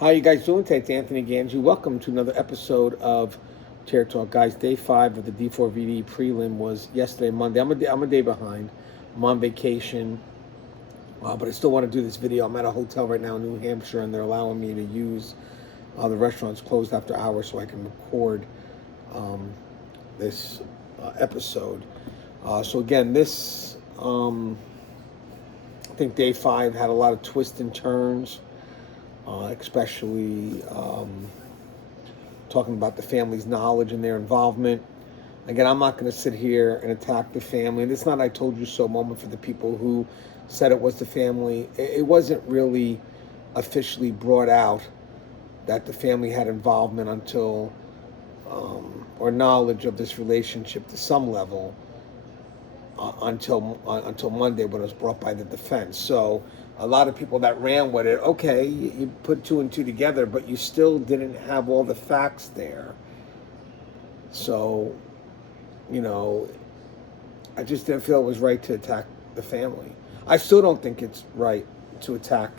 How you guys doing today? It's Anthony Ganji. Welcome to another episode of Chair Talk. Guys, day 5 of the D4vd prelim was yesterday, Monday. I'm a day behind. I'm on vacation, but I still want to do this video. I'm at a hotel right now in New Hampshire, and they're allowing me to use the restaurants closed after hours so I can record this episode. So again, this, I think day 5 had a lot of twists and turns. Especially talking about the family's knowledge and their involvement. Again, I'm not going to sit here and attack the family. And it's not I told you so moment for the people who said it was the family. It wasn't really officially brought out that the family had involvement until, or knowledge of this relationship to some level, until Monday when it was brought by the defense. So a lot of people that ran with it, okay, you put 2 and 2 together, but you still didn't have all the facts there. So, I just didn't feel it was right to attack the family. I still don't think it's right to attack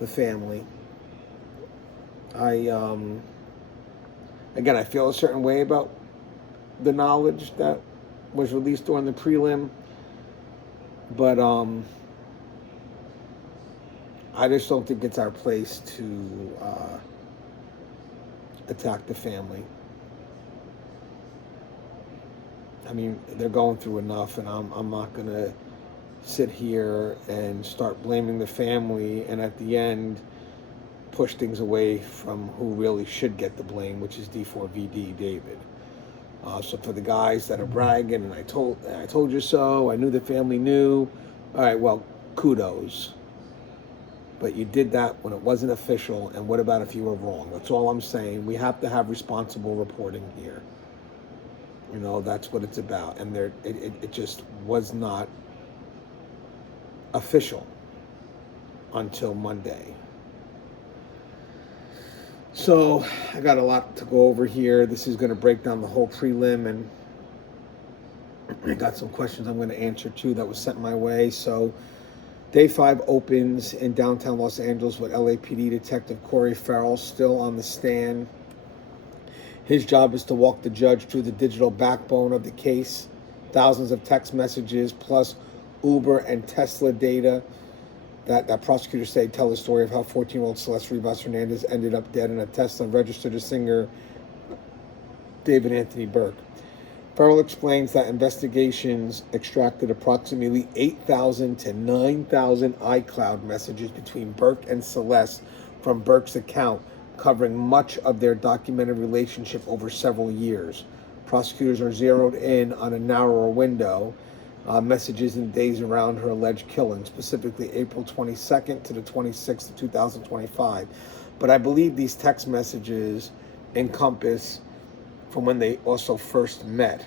the family. Again, I feel a certain way about the knowledge that was released during the prelim, but I just don't think it's our place to attack the family. I mean, they're going through enough, and I'm not going to sit here and start blaming the family and at the end push things away from who really should get the blame, which is D4vd, David. So for the guys that are bragging, and I told you so, I knew the family knew, all right, well, kudos. But you did that when it wasn't official, and what about if you were wrong? That's all I'm saying. We have to have responsible reporting here. That's what it's about. And it just was not official until Monday. So I got a lot to go over here. This is going to break down the whole prelim, and I got some questions I'm going to answer too that was sent my way. So day 5 opens in downtown Los Angeles with LAPD Detective Corey Farrell still on the stand. His job is to walk the judge through the digital backbone of the case, thousands of text messages plus Uber and Tesla data that prosecutors say tell the story of how 14-year-old Celeste Rivas Hernandez ended up dead in a Tesla registered to singer David Anthony Burke. Farrell explains that investigations extracted approximately 8,000 to 9,000 iCloud messages between Burke and Celeste from Burke's account, covering much of their documented relationship over several years. Prosecutors are zeroed in on a narrower window, messages in days around her alleged killing, specifically April 22nd to the 26th of 2025. But I believe these text messages encompass from when they also first met,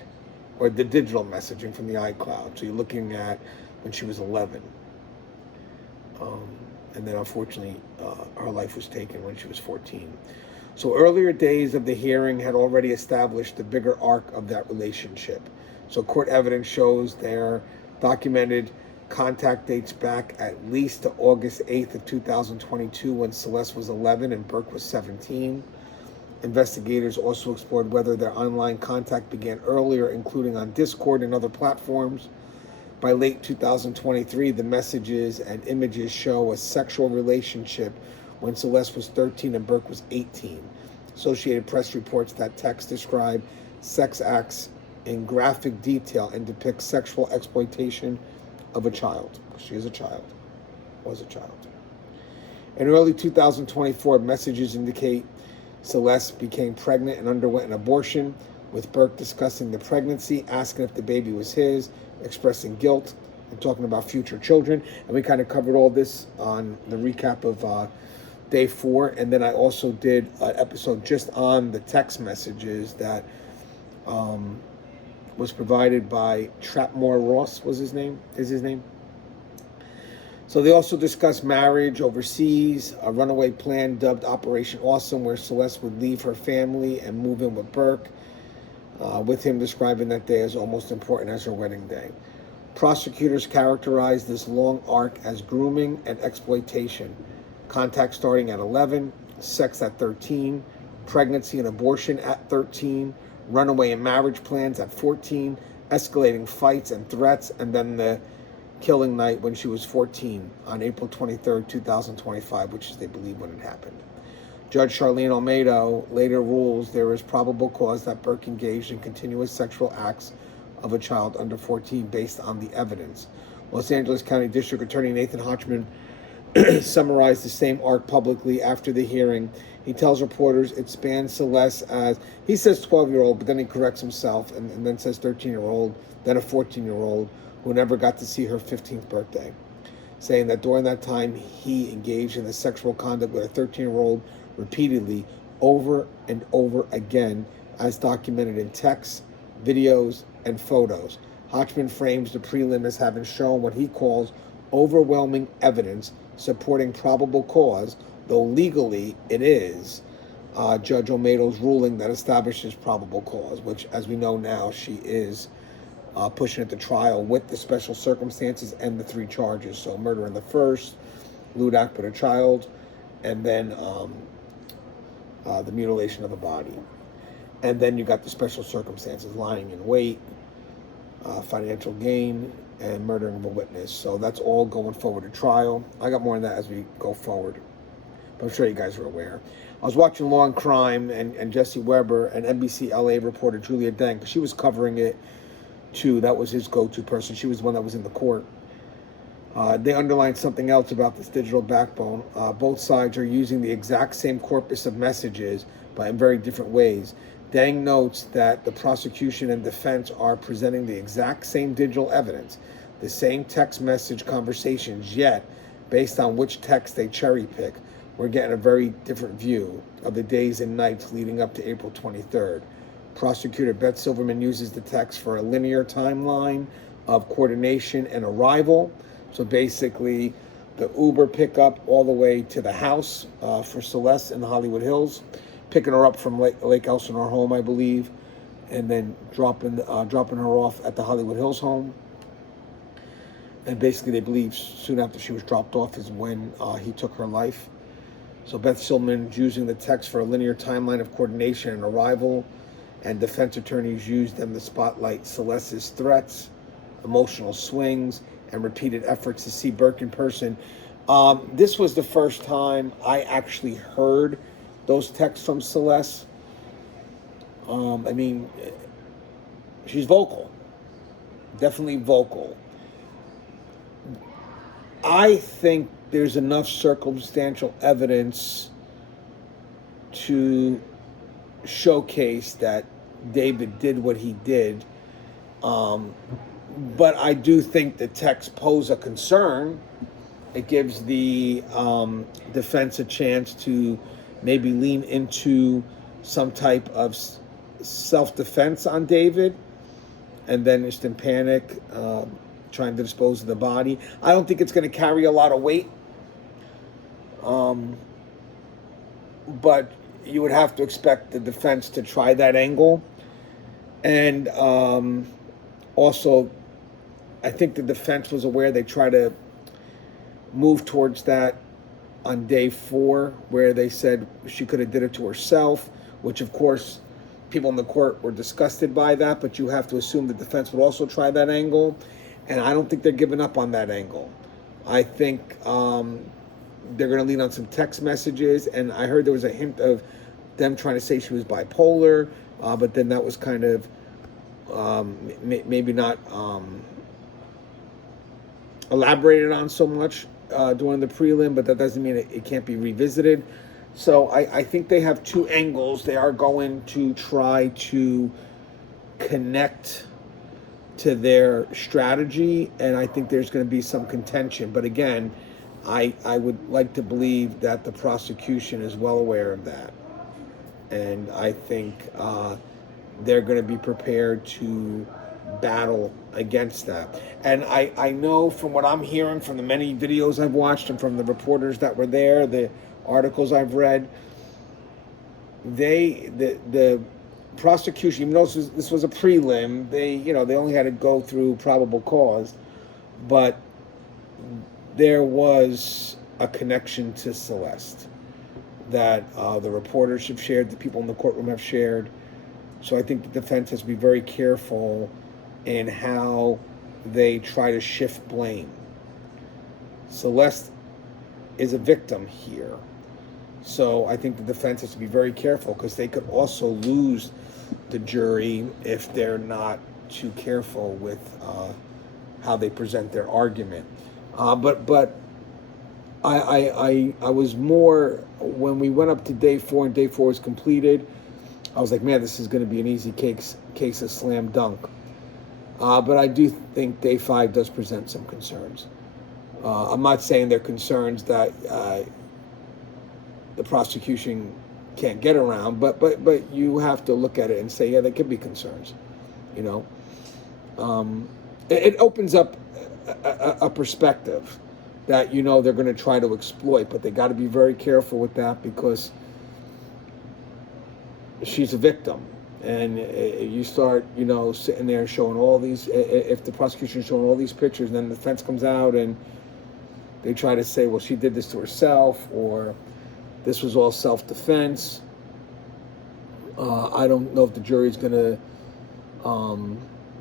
or the digital messaging from the iCloud. So you're looking at when she was 11. And then unfortunately, her life was taken when she was 14. So earlier days of the hearing had already established the bigger arc of that relationship. So court evidence shows their documented contact dates back at least to August 8th of 2022 when Celeste was 11 and Burke was 17. Investigators also explored whether their online contact began earlier, including on Discord and other platforms. By late 2023, the messages and images show a sexual relationship when Celeste was 13 and Burke was 18. Associated Press reports that texts describe sex acts in graphic detail and depict sexual exploitation of a child. She is a child, was a child. In early 2024, messages indicate Celeste became pregnant and underwent an abortion, with Burke discussing the pregnancy, asking if the baby was his, expressing guilt, and talking about future children. And we kind of covered all this on the recap of day 4. And then I also did an episode just on the text messages that was provided by Trapmore Ross, is his name. So they also discussed marriage overseas, a runaway plan dubbed Operation Awesome, where Celeste would leave her family and move in with Burke, with him describing that day as almost important as her wedding day. Prosecutors characterized this long arc as grooming and exploitation. contact starting at 11, sex at 13, pregnancy and abortion at 13, runaway and marriage plans at 14, escalating fights and threats, and then the killing night when she was 14 on April 23rd, 2025, which is, they believe, when it happened. Judge Charlene Almeida later rules there is probable cause that Burke engaged in continuous sexual acts of a child under 14 based on the evidence. Los Angeles County District Attorney Nathan Hochman summarized the same arc publicly after the hearing. He tells reporters it spans Celeste as, he says 12-year-old, but then he corrects himself and then says 13-year-old, then a 14-year-old who never got to see her 15th birthday, saying that during that time he engaged in the sexual conduct with a 13-year-old repeatedly over and over again, as documented in texts, videos, and photos. Hochman frames the prelim as having shown what he calls overwhelming evidence supporting probable cause, though legally it is Judge Almeida's ruling that establishes probable cause, which, as we know now, she is pushing it to trial with the special circumstances and the 3 charges. So murder in the first, lewd act with a child, and then the mutilation of the body. And then you got the special circumstances, lying in wait, financial gain, and murdering of a witness. So that's all going forward to trial. I got more on that as we go forward, but I'm sure you guys are aware. I was watching Law and Crime, and Jesse Weber and NBC LA reporter Julia Deng, she was covering it too. That was his go-to person. She was the one that was in the court. They underlined something else about this digital backbone. Both sides are using the exact same corpus of messages, but in very different ways. Deng notes that the prosecution and defense are presenting the exact same digital evidence, the same text message conversations, yet, based on which text they cherry pick, we're getting a very different view of the days and nights leading up to April 23rd. Prosecutor Beth Silverman uses the text for a linear timeline of coordination and arrival. So basically, the Uber pickup all the way to the house for Celeste in the Hollywood Hills, picking her up from Lake Elsinore home, I believe, and then dropping her off at the Hollywood Hills home. And basically, they believe soon after she was dropped off is when he took her life. So Beth Silverman using the text for a linear timeline of coordination and arrival, and defense attorneys used them to spotlight Celeste's threats, emotional swings, and repeated efforts to see Burke in person. This was the first time I actually heard those texts from Celeste. I mean, she's vocal, definitely vocal. I think there's enough circumstantial evidence to showcase that David did what he did. But I do think the texts pose a concern. It gives the defense a chance to maybe lean into some type of self-defense on David, and then just in panic, trying to dispose of the body. I don't think it's going to carry a lot of weight, but you would have to expect the defense to try that angle. And also, I think the defense was aware they try to move towards that on day 4, where they said she could have did it to herself, which of course people in the court were disgusted by that, but you have to assume the defense would also try that angle. And I don't think they're giving up on that angle. I think they're going to lean on some text messages, and I heard there was a hint of them trying to say she was bipolar, but then that was kind of maybe not elaborated on so much during the prelim, but that doesn't mean it can't be revisited. So I think they have 2 angles. They are going to try to connect to their strategy, and I think there's going to be some contention. But again, I would like to believe that the prosecution is well aware of that, and I think they're going to be prepared to battle against that. And I know from what I'm hearing from the many videos I've watched and from the reporters that were there, the articles I've read, the prosecution, even though this was a prelim, they only had to go through probable cause, but there was a connection to Celeste that the reporters have shared, the people in the courtroom have shared. So I think the defense has to be very careful in how they try to shift blame. Celeste is a victim here. So I think the defense has to be very careful, because they could also lose the jury if they're not too careful with how they present their argument. But I was more, when we went up to day 4 and day 4 was completed, I was like, man, this is going to be an easy case of slam dunk. But I do think day 5 does present some concerns. I'm not saying they're concerns that the prosecution can't get around, but you have to look at it and say, yeah, there could be concerns. You know, it opens up a perspective that, you know, they're going to try to exploit, but they got to be very careful with that, because she's a victim. And you start, you know, sitting there showing all these, if the prosecution is showing all these pictures, and then the defense comes out and they try to say, well, she did this to herself, or this was all self-defense. I don't know if the jury's going to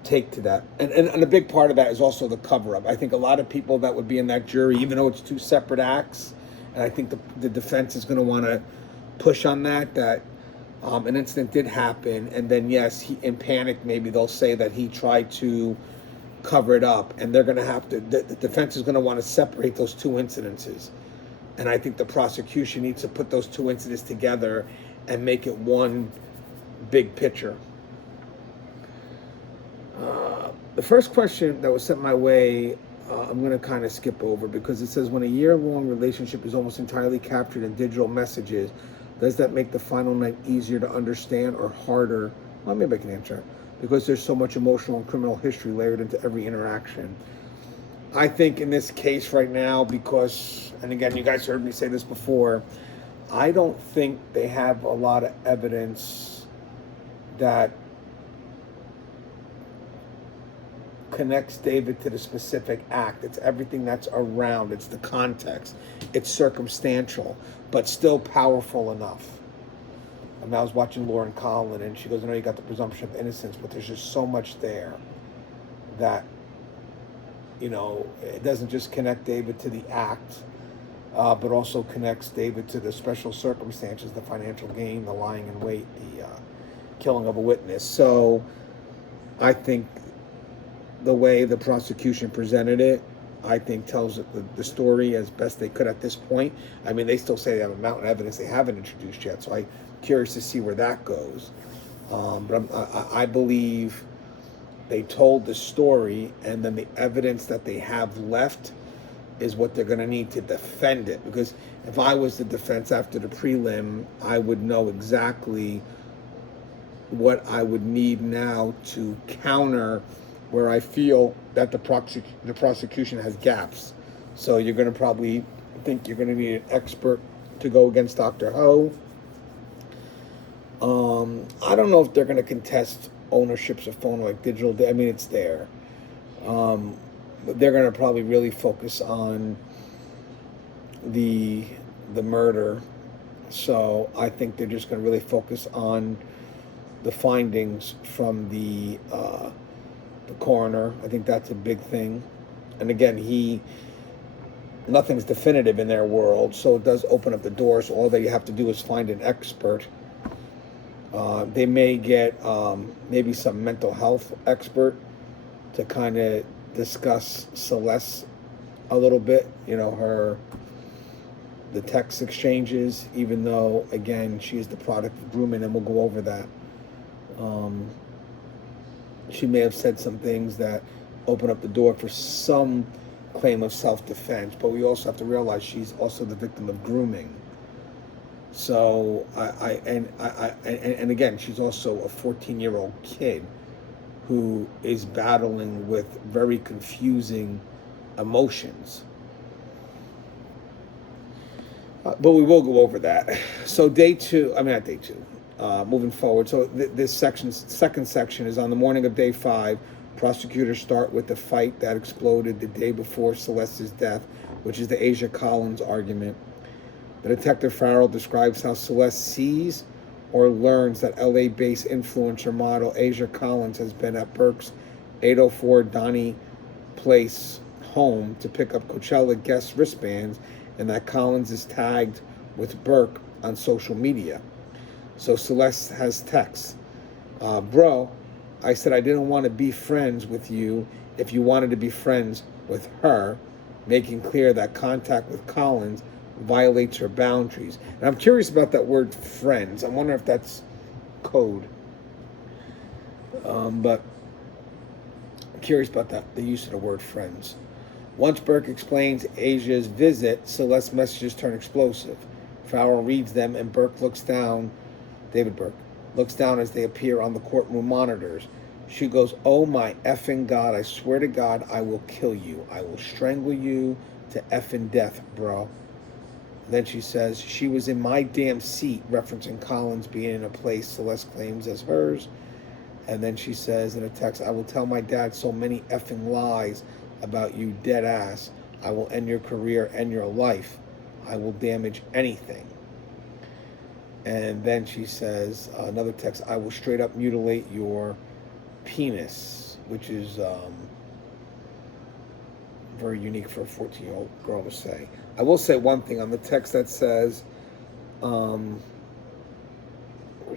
take to that. And a big part of that is also the cover-up. I think a lot of people that would be in that jury, even though it's 2 separate acts, and I think the defense is going to want to push on that an incident did happen, and then, yes, he, in panic, maybe they'll say that he tried to cover it up, and they're going to have to, the defense is going to want to separate those 2 incidences. And I think the prosecution needs to put those 2 incidents together and make it one big picture. The first question that was sent my way, I'm going to kind of skip over, because it says, when a year-long relationship is almost entirely captured in digital messages, does that make the final night easier to understand or harder? Well, maybe I can answer it. Because there's so much emotional and criminal history layered into every interaction. I think in this case right now, because, and again, you guys heard me say this before, I don't think they have a lot of evidence that connects David to the specific act. It's everything that's around. It's the context. It's circumstantial, but still powerful enough. I mean, I was watching Lauren Collin, and she goes, I know you got the presumption of innocence, but there's just so much there that, you know, it doesn't just connect David to the act, but also connects David to the special circumstances, the financial gain, the lying in wait, the killing of a witness. So I think the way the prosecution presented it, I think tells the story as best they could at this point. I mean, they still say they have a mountain of evidence they haven't introduced yet, so I'm curious to see where that goes. But I believe they told the story, and then the evidence that they have left is what they're going to need to defend it. Because if I was the defense after the prelim, I would know exactly what I would need now to counter where I feel that the prosecution has gaps. So you're going to probably think you're going to need an expert to go against Dr. Ho. I don't know if they're going to contest ownerships of phone like digital. I mean, it's there. They're going to probably really focus on the murder. So I think they're just going to really focus on the findings from the coroner. I think that's a big thing. And again, nothing's definitive in their world, so it does open up the door. So all that you have to do is find an expert. They may get maybe some mental health expert to kind of discuss Celeste a little bit, you know, the text exchanges, even though, again, she is the product of grooming, and we'll go over that. She may have said some things that open up the door for some claim of self-defense, but we also have to realize she's also the victim of grooming. So and again, she's also a 14-year-old kid who is battling with very confusing emotions. But we will go over that. So moving forward. So this second section is on the morning of day 5. Prosecutors start with the fight that exploded the day before Celeste's death which is the Asia Collins argument. The Detective Farrell describes how Celeste sees or learns that LA-based influencer model Asia Collins has been at Burke's 804 Donnie Place home to pick up Coachella guest wristbands, and that Collins is tagged with Burke on social media. So Celeste has texts. Bro, I said I didn't want to be friends with you if you wanted to be friends with her, making clear that contact with Collins violates her boundaries. And I'm curious about that word friends. I wonder if that's code. But I'm curious about that, the use of the word friends. Once Burke explains Asia's visit, Celeste's messages turn explosive. Farrell reads them and David Burke, looks down as they appear on the courtroom monitors. She goes, "Oh my effing God, I swear to God, I will kill you. I will strangle you to effing death, bro." Then she says, "She was in my damn seat," referencing Collins being in a place Celeste claims as hers. And then she says in a text, "I will tell my dad so many effing lies about you, dead ass. I will end your career and your life. I will damage anything." And then she says, another text, "I will straight up mutilate your penis," which is very unique for a 14-year-old girl to say. I will say one thing on the text that says, where's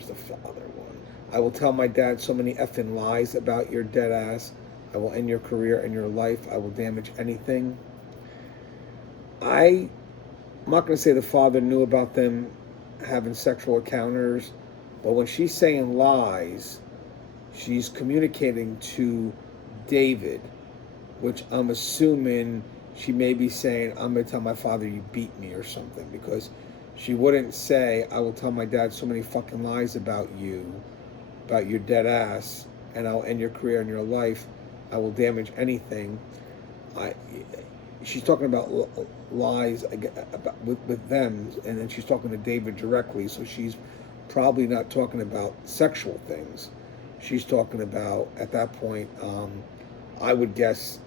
the other one? "I will tell my dad so many effing lies about your dead ass. I will end your career and your life. I will damage anything." I'm not going to say the father knew about them having sexual encounters, but when she's saying lies, she's communicating to David, which I'm assuming she may be saying, "I'm going to tell my father you beat me," or something, because she wouldn't say, "I will tell my dad so many fucking lies about you, about your dead ass, and I'll end your career and your life. I will damage anything." She's talking about lies with them, and then she's talking to David directly, so she's probably not talking about sexual things. She's talking about, at that point, I would guess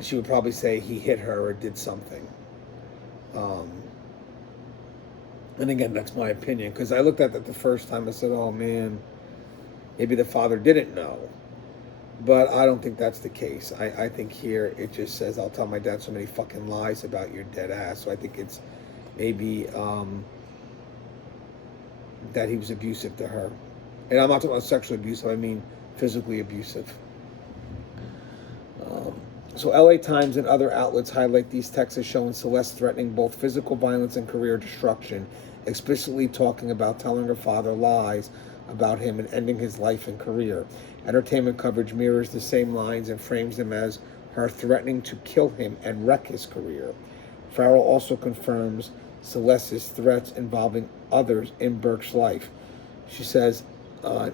she would probably say he hit her or did something. And again, that's my opinion, because I looked at that the first time. I said, "Oh man, maybe the father didn't know." But I don't think that's the case. I think here it just says, "I'll tell my dad so many fucking lies about your dead ass." So I think it's maybe that he was abusive to her. And I'm not talking about sexual abuse, I mean physically abusive. So LA Times and other outlets highlight these texts as showing Celeste threatening both physical violence and career destruction, explicitly talking about telling her father lies about him and ending his life and career. Entertainment coverage mirrors the same lines and frames them as her threatening to kill him and wreck his career. Farrell also confirms Celeste's threats involving others in Burke's life. She says,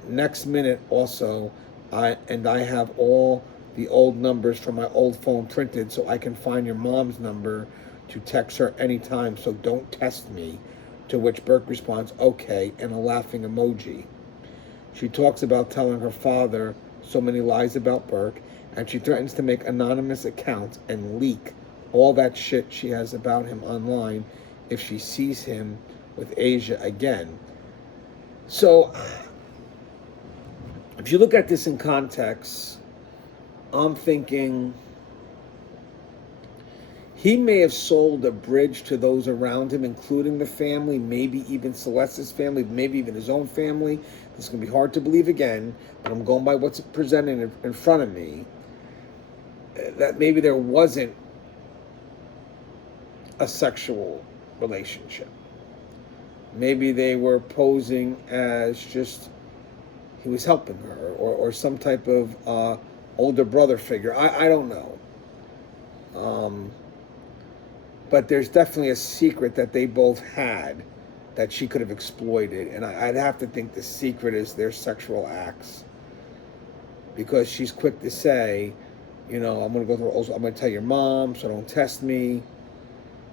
"Next minute also, I have all the old numbers from my old phone printed so I can find your mom's number to text her anytime, so don't test me." To which Burke responds, "Okay," and a laughing emoji. She talks about telling her father so many lies about Burke, and she threatens to make anonymous accounts and leak all that shit she has about him online if she sees him with Asia again. So, if you look at this in context, I'm thinking he may have sold a bridge to those around him, including the family, maybe even Celeste's family, maybe even his own family. This is going to be hard to believe again, but I'm going by what's presented in front of me, that maybe there wasn't a sexual relationship. Maybe they were posing as just he was helping her, or some type of older brother figure. I don't know. But there's definitely a secret that they both had that she could have exploited. And I'd have to think the secret is their sexual acts. Because she's quick to say, "I'm going to go through, I'm going to tell your mom, so don't test me."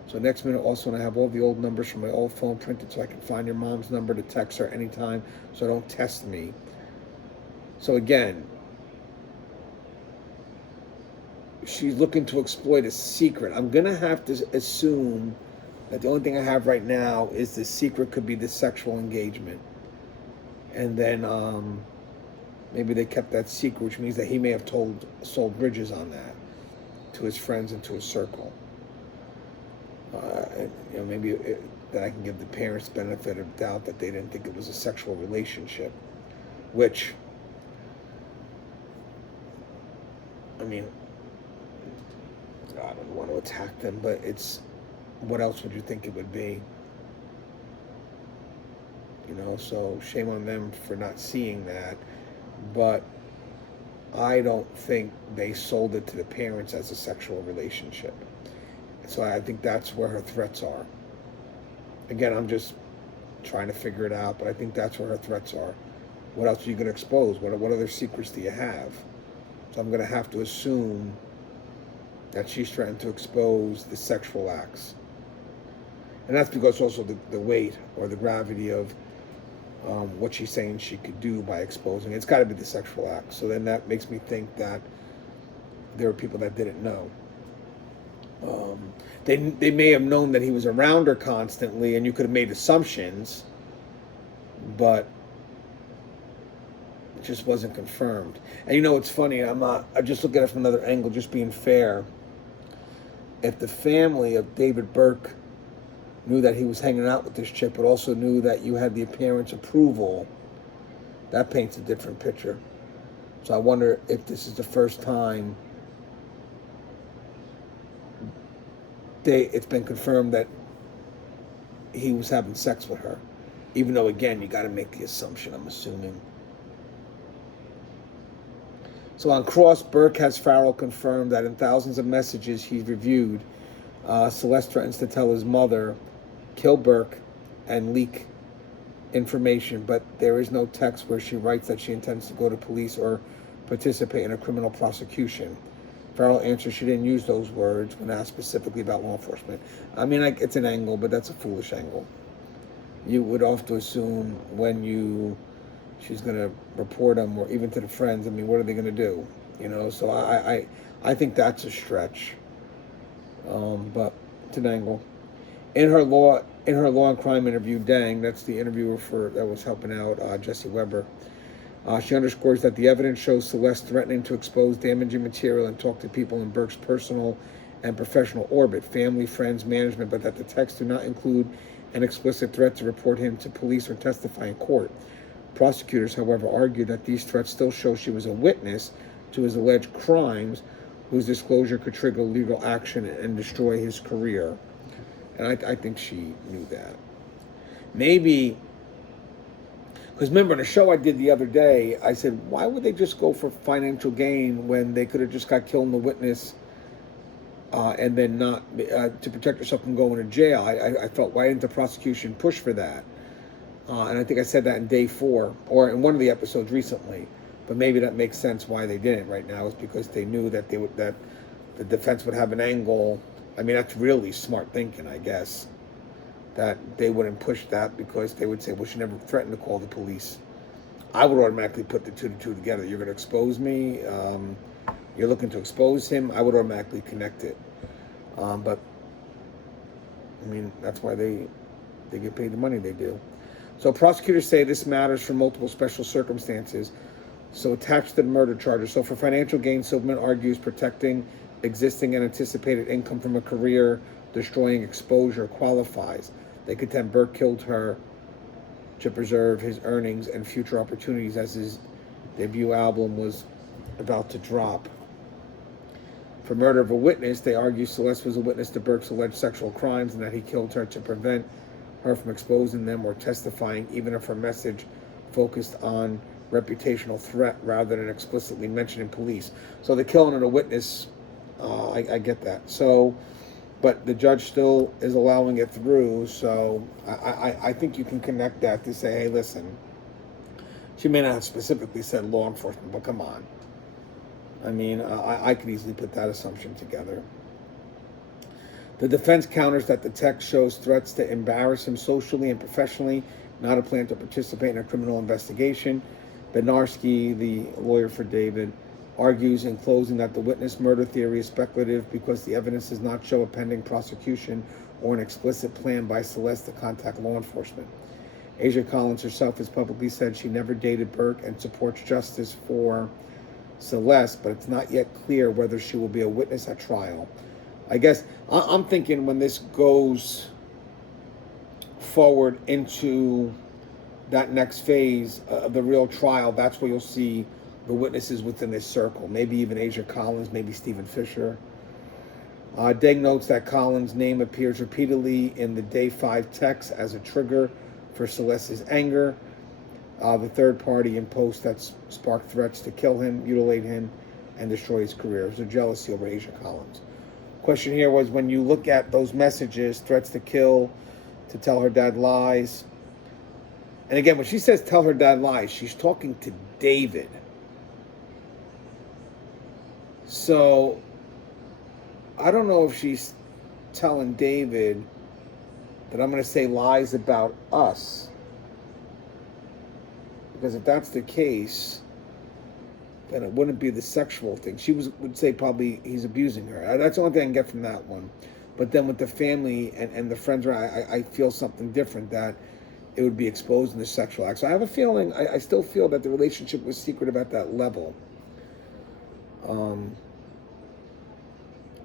So next minute, also, when I have all the old numbers from my old phone printed so I can find your mom's number to text her anytime, so don't test me. So again, she's looking to exploit a secret. I'm going to have to assume that the only thing I have right now is the secret could be the sexual engagement. And then maybe they kept that secret, which means that he may have sold bridges on that to his friends and to his circle. And, maybe that I can give the parents benefit of doubt that they didn't think it was a sexual relationship, which, I mean, I don't want to attack them, but it's, what else would you think it would be? So shame on them for not seeing that, but I don't think they sold it to the parents as a sexual relationship. So I think that's where her threats are. Again, I'm just trying to figure it out, but I think that's where her threats are. What else are you going to expose? What other secrets do you have? So I'm going to have to assume that she's trying to expose the sexual acts. And that's because also the weight or the gravity of what she's saying she could do by exposing it. It's got to be the sexual act. So then that makes me think that there are people that didn't know. They may have known that he was around her constantly, and you could have made assumptions, but it just wasn't confirmed. And it's funny, I'm just looking at it from another angle, just being fair. If the family of David Burke knew that he was hanging out with this chick, but also knew that you had the parents' approval, that paints a different picture. So I wonder if this is the first time it's been confirmed that he was having sex with her. Even though, again, you got to make the assumption, I'm assuming. So on Cross, Burke has Farrell confirmed that in thousands of messages he's reviewed, Celeste threatens to tell his mother, kill Burke, and leak information, but there is no text where she writes that she intends to go to police or participate in a criminal prosecution. Farrell answers she didn't use those words when asked specifically about law enforcement. I mean, it's an angle, but that's a foolish angle. You would have to assume when she's going to report them, or even to the friends. I mean, what are they going to do? So I think that's a stretch. But it's an angle. In her law and crime interview, Dang, that's the interviewer that was helping out Jesse Weber. She underscores that the evidence shows Celeste threatening to expose damaging material and talk to people in Burke's personal and professional orbit, family, friends, management, but that the texts do not include an explicit threat to report him to police or testify in court. Prosecutors, however, argue that these threats still show she was a witness to his alleged crimes, whose disclosure could trigger legal action and destroy his career. And I think she knew that. Maybe, because remember, in a show I did the other day, I said, why would they just go for financial gain when they could have just got killing the witness and then not, to protect yourself from going to jail? I felt, why didn't the prosecution push for that? And I think I said that in day 4, or in one of the episodes recently. But maybe that makes sense why they didn't right now, is because they knew that that the defense would have an angle. I mean, that's really smart thinking, I guess, that they wouldn't push that because they would say, well, she never threatened to call the police. I would automatically put the two together. You're going to expose me. You're looking to expose him. I would automatically connect it. But, I mean, that's why they get paid the money they do. So prosecutors say this matters for multiple special circumstances. So attached to the murder charges. So for financial gain, Silverman argues protecting existing and anticipated income from a career, destroying exposure qualifies. They contend Burke killed her to preserve his earnings and future opportunities as his debut album was about to drop. For murder of a witness, they argue Celeste was a witness to Burke's alleged sexual crimes and that he killed her to prevent her from exposing them or testifying, even if her message focused on reputational threat rather than explicitly mentioning police. So the killing of a witness, I get that. So, but the judge still is allowing it through. So I think you can connect that to say, hey, listen, she may not have specifically said law enforcement, but come on. I mean, I could easily put that assumption together. The defense counters that the text shows threats to embarrass him socially and professionally, not a plan to participate in a criminal investigation. Bednarski, the lawyer for David, argues in closing that the witness murder theory is speculative because the evidence does not show a pending prosecution or an explicit plan by Celeste to contact law enforcement. Asia Collins herself has publicly said she never dated Burke and supports justice for Celeste, but it's not yet clear whether she will be a witness at trial. I guess I'm thinking when this goes forward into that next phase of the real trial, that's where you'll see the witnesses within this circle. Maybe even Asia Collins, maybe Stephen Fisher. Degg notes that Collins' name appears repeatedly in the Day 5 text as a trigger for Celeste's anger. The third party in posts that sparked threats to kill him, mutilate him, and destroy his career. It was a jealousy over Asia Collins. Question here was, when you look at those messages, threats to kill, to tell her dad lies. And again, when she says tell her dad lies, she's talking to David. So I don't know if she's telling David that I'm going to say lies about us. Because if that's the case, then it wouldn't be the sexual thing. She would say probably he's abusing her. That's the only thing I can get from that one. But then with the family and the friends around, I feel something different, that it would be exposed in the sexual act. So I have a feeling, I still feel that the relationship was secretive at that level.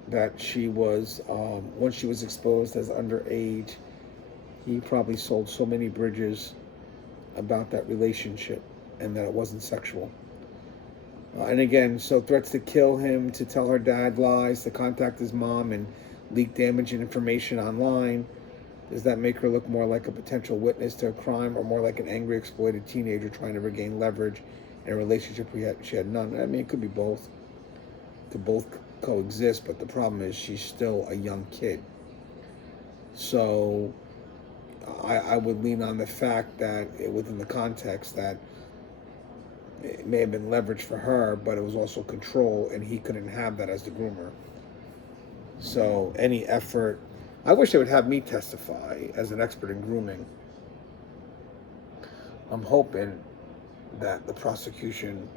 That she was, once she was exposed as underage, he probably sold so many bridges about that relationship and that it wasn't sexual. And again, so threats to kill him, to tell her dad lies, to contact his mom and leak damaging information online. Does that make her look more like a potential witness to a crime, or more like an angry, exploited teenager trying to regain leverage in a relationship she had none? I mean, it could be both. Could both coexist, but the problem is she's still a young kid. So I would lean on the fact that within the context that it may have been leverage for her, but it was also control, and he couldn't have that as the groomer. So any effort, I wish they would have me testify as an expert in grooming. I'm hoping that the prosecution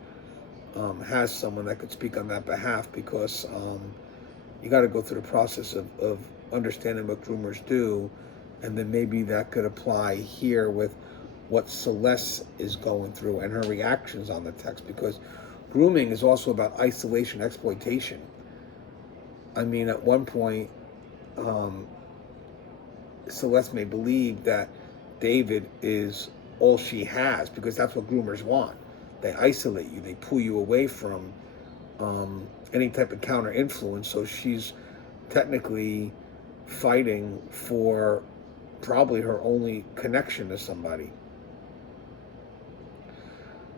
has someone that could speak on that behalf, because you got to go through the process of understanding what groomers do, and then maybe that could apply here with what Celeste is going through and her reactions on the text, because grooming is also about isolation, exploitation. I mean, at one point, Celeste may believe that David is all she has, because that's what groomers want. They isolate you. They pull you away from any type of counter influence. So she's technically fighting for probably her only connection to somebody.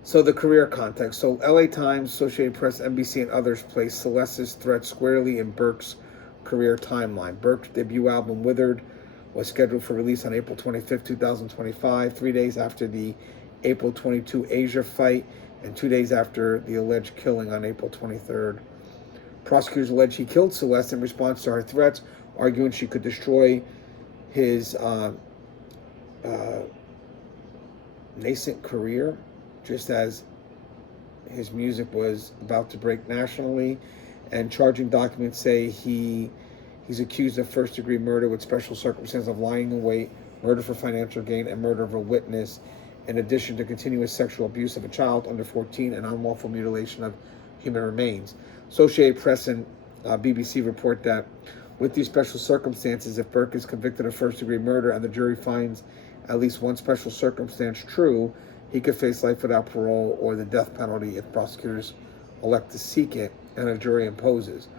So the career context. So LA Times, Associated Press, NBC, and others place Celeste's threat squarely in Burke's career timeline. Burke's debut album, Withered, was scheduled for release on April 25, 2025, 3 days after the April 22 Asia fight, and 2 days after the alleged killing on April 23rd. Prosecutors allege he killed Celeste in response to her threats, arguing she could destroy his nascent career, just as his music was about to break nationally. And charging documents say he's accused of first-degree murder with special circumstances of lying in wait, murder for financial gain, and murder of a witness, in addition to continuous sexual abuse of a child under 14 and unlawful mutilation of human remains. Associated Press and BBC report that with these special circumstances, if Burke is convicted of first-degree murder and the jury finds at least one special circumstance true, he could face life without parole or the death penalty if prosecutors elect to seek it and a jury imposes.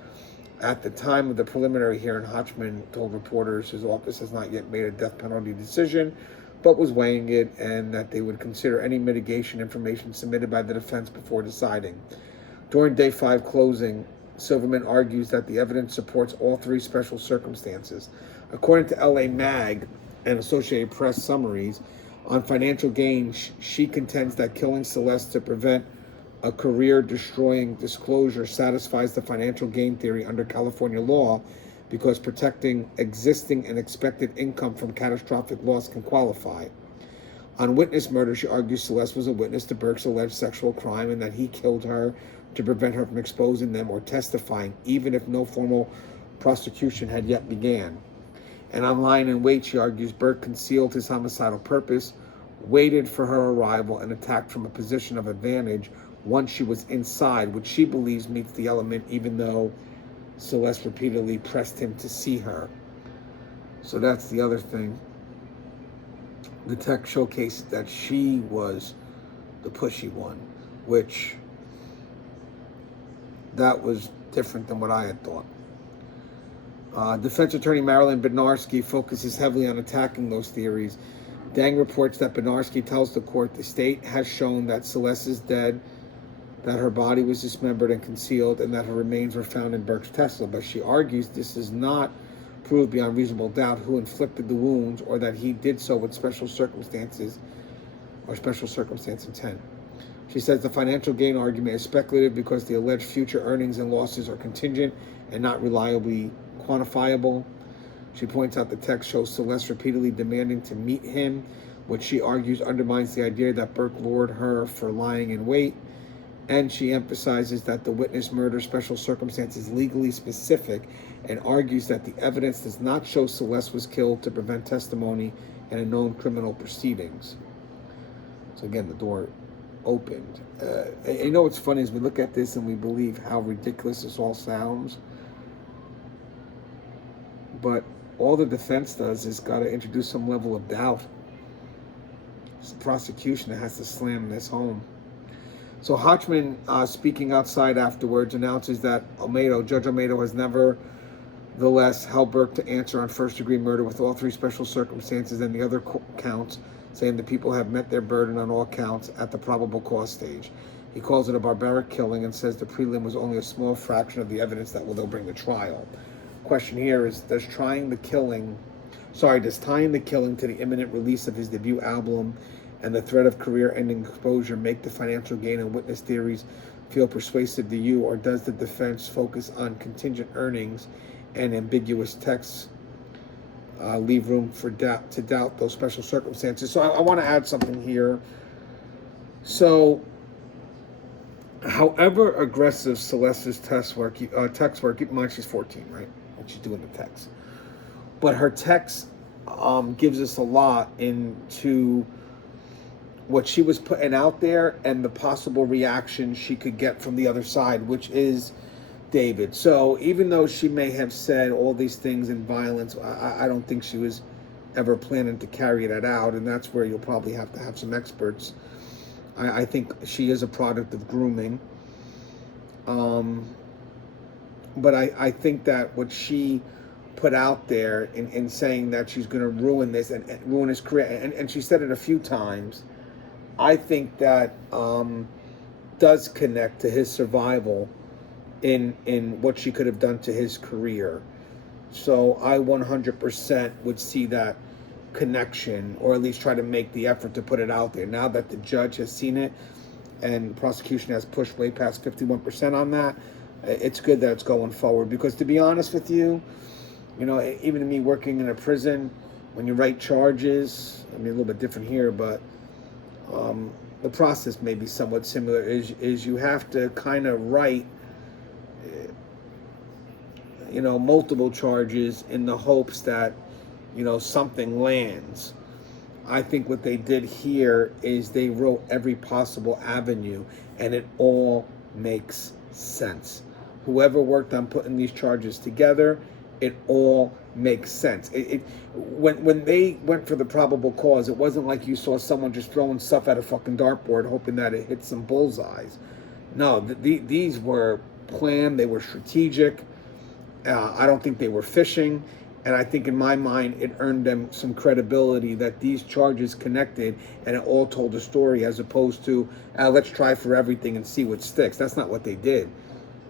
At the time of the preliminary hearing, Hodgman told reporters his office has not yet made a death penalty decision, but was weighing it, and that they would consider any mitigation information submitted by the defense before deciding. During Day 5 closing, Silverman argues that the evidence supports all three special circumstances. According to LA Mag and Associated Press summaries, on financial gain, she contends that killing Celeste to prevent a career-destroying disclosure satisfies the financial gain theory under California law, because protecting existing and expected income from catastrophic loss can qualify. On witness murder, she argues Celeste was a witness to Burke's alleged sexual crime and that he killed her to prevent her from exposing them or testifying, even if no formal prosecution had yet began. And on lying in wait, she argues Burke concealed his homicidal purpose, waited for her arrival, and attacked from a position of advantage once she was inside, which she believes meets the element, even though Celeste repeatedly pressed him to see her. So that's the other thing. The text showcased that she was the pushy one, which that was different than what I had thought. Defense attorney Marilyn Bednarski focuses heavily on attacking those theories. Dang reports that Bednarski tells the court the state has shown that Celeste is dead, that her body was dismembered and concealed, and that her remains were found in Burke's Tesla. But she argues this does not prove beyond reasonable doubt who inflicted the wounds or that he did so with special circumstances or special circumstance intent. She says the financial gain argument is speculative because the alleged future earnings and losses are contingent and not reliably quantifiable. She points out the text shows Celeste repeatedly demanding to meet him, which she argues undermines the idea that Burke lured her for lying in wait. And she emphasizes that the witness murder special circumstance is legally specific and argues that the evidence does not show Celeste was killed to prevent testimony in a known criminal proceedings. So again, the door opened. You know what's funny is we look at this and we believe how ridiculous this all sounds. But all the defense does is got to introduce some level of doubt. It's the prosecution that has to slam this home. So Hodgman, speaking outside afterwards, announces that Judge Olmedo has nevertheless held Burke to answer on first-degree murder with all three special circumstances and the other counts, saying the people have met their burden on all counts at the probable cause stage. He calls it a barbaric killing and says the prelim was only a small fraction of the evidence that will they'll bring to trial. Question here is, does tying the killing to the imminent release of his debut album and the threat of career-ending exposure make the financial gain and witness theories feel persuasive to you, or does the defense focus on contingent earnings and ambiguous texts leave room for to doubt those special circumstances? So I want to add something here. So, however aggressive Celeste's text work, keep in mind she's 14, right? When she's doing the text. But her text gives us a lot into what she was putting out there and the possible reaction she could get from the other side, which is David. So even though she may have said all these things in violence, I don't think she was ever planning to carry that out, and that's where you'll probably have to have some experts. I think she is a product of grooming. But I think that what she put out there in saying that she's going to ruin this and ruin his career, and she said it a few times, I think that does connect to his survival in what she could have done to his career. So I 100% would see that connection, or at least try to make the effort to put it out there. Now that the judge has seen it and the prosecution has pushed way past 51% on that, it's good that it's going forward. Because to be honest with you, even me working in a prison, when you write charges, a little bit different here, but the process may be somewhat similar, is you have to kind of write multiple charges in the hopes that something lands. I think what they did here is they wrote every possible avenue, and it all makes sense. Whoever worked on putting these charges together, it all makes sense. When they went for the probable cause, it wasn't like you saw someone just throwing stuff at a fucking dartboard hoping that it hit some bullseyes. No, these were planned. They were strategic. I don't think they were fishing. And I think in my mind, it earned them some credibility that these charges connected and it all told a story, as opposed to, let's try for everything and see what sticks. That's not what they did.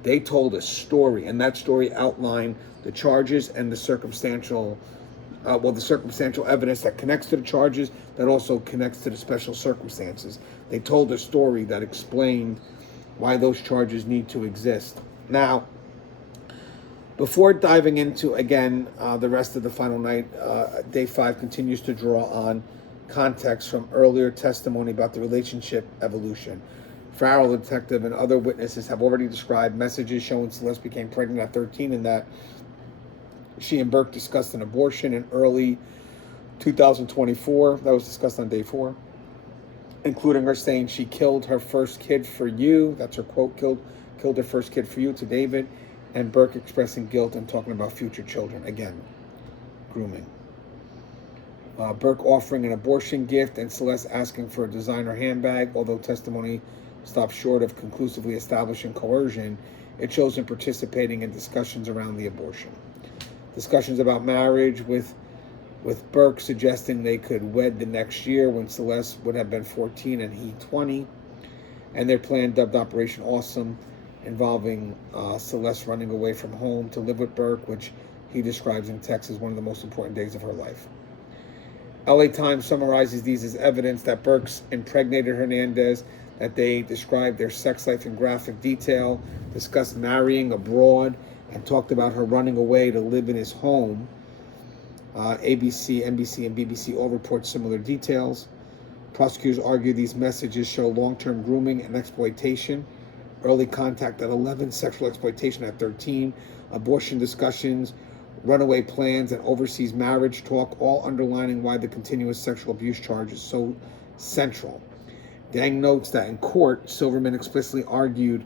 They told a story, and that story outlined the charges and the circumstantial evidence that connects to the charges, that also connects to the special circumstances. They told a story that explained why those charges need to exist. Now, before diving into, again, the rest of the final night, Day 5 continues to draw on context from earlier testimony about the relationship evolution. Farrell, the detective, and other witnesses have already described messages showing Celeste became pregnant at 13 and that she and Burke discussed an abortion in early 2024. That was discussed on day 4, including her saying she killed her first kid for you. That's her quote, killed her first kid for you, to David, and Burke expressing guilt and talking about future children. Again, grooming. Burke offering an abortion gift and Celeste asking for a designer handbag. Although testimony stops short of conclusively establishing coercion, it shows him participating in discussions around the abortion. Discussions about marriage with Burke suggesting they could wed the next year when Celeste would have been 14 and he 20. And their plan, dubbed Operation Awesome, involving Celeste running away from home to live with Burke, which he describes in text as one of the most important days of her life. LA Times summarizes these as evidence that Burke's impregnated Hernandez, that they described their sex life in graphic detail, discussed marrying abroad, and talked about her running away to live in his home. ABC, NBC, and BBC all report similar details. Prosecutors argue these messages show long-term grooming and exploitation, early contact at 11, sexual exploitation at 13, abortion discussions, runaway plans, and overseas marriage talk, all underlining why the continuous sexual abuse charge is so central. Dang notes that in court, Silverman explicitly argued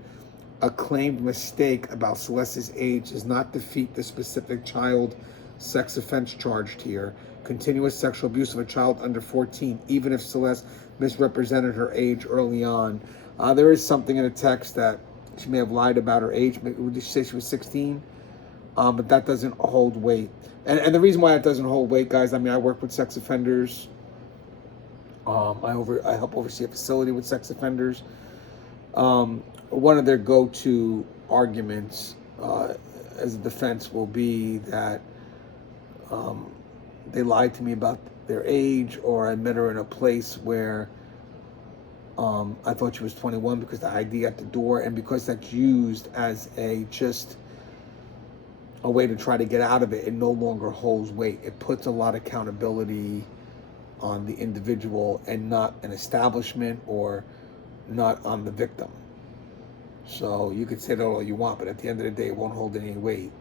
a claimed mistake about Celeste's age does not defeat the specific child sex offense charged here. Continuous sexual abuse of a child under 14, even if Celeste misrepresented her age early on. There is something in the text that she may have lied about her age. Would you say she was 16? But that doesn't hold weight. And the reason why it doesn't hold weight, guys, I mean, I work with sex offenders. I help oversee a facility with sex offenders. One of their go-to arguments as a defense will be that they lied to me about their age, or I met her in a place where I thought she was 21 because the ID at the door, and because that's used as a way to try to get out of it, it no longer holds weight. It puts a lot of accountability on the individual and not an establishment or not on the victim. So you could say that all you want, but at the end of the day, it won't hold any weight.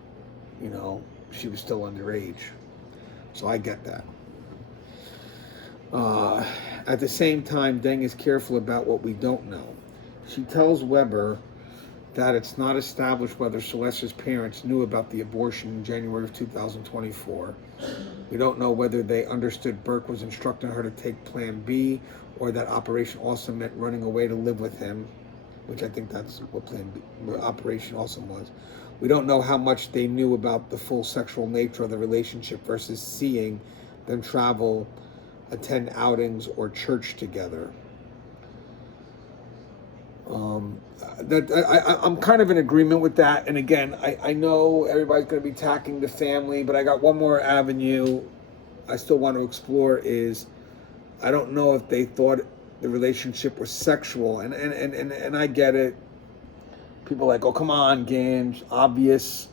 You know, she was still underage. So I get that. At the same time, Deng is careful about what we don't know. She tells Weber that it's not established whether Celeste's parents knew about the abortion in January of 2024. We don't know whether they understood Burke was instructing her to take Plan B, or that Operation Awesome meant running away to live with him, which I think that's what Operation Awesome was. We don't know how much they knew about the full sexual nature of the relationship versus seeing them travel, attend outings, or church together. I'm kind of in agreement with that. And again, I know everybody's going to be attacking the family, but I got one more avenue I still want to explore is, I don't know if they thought the relationship was sexual. And I get it. People are like, oh, come on, Gange, obvious.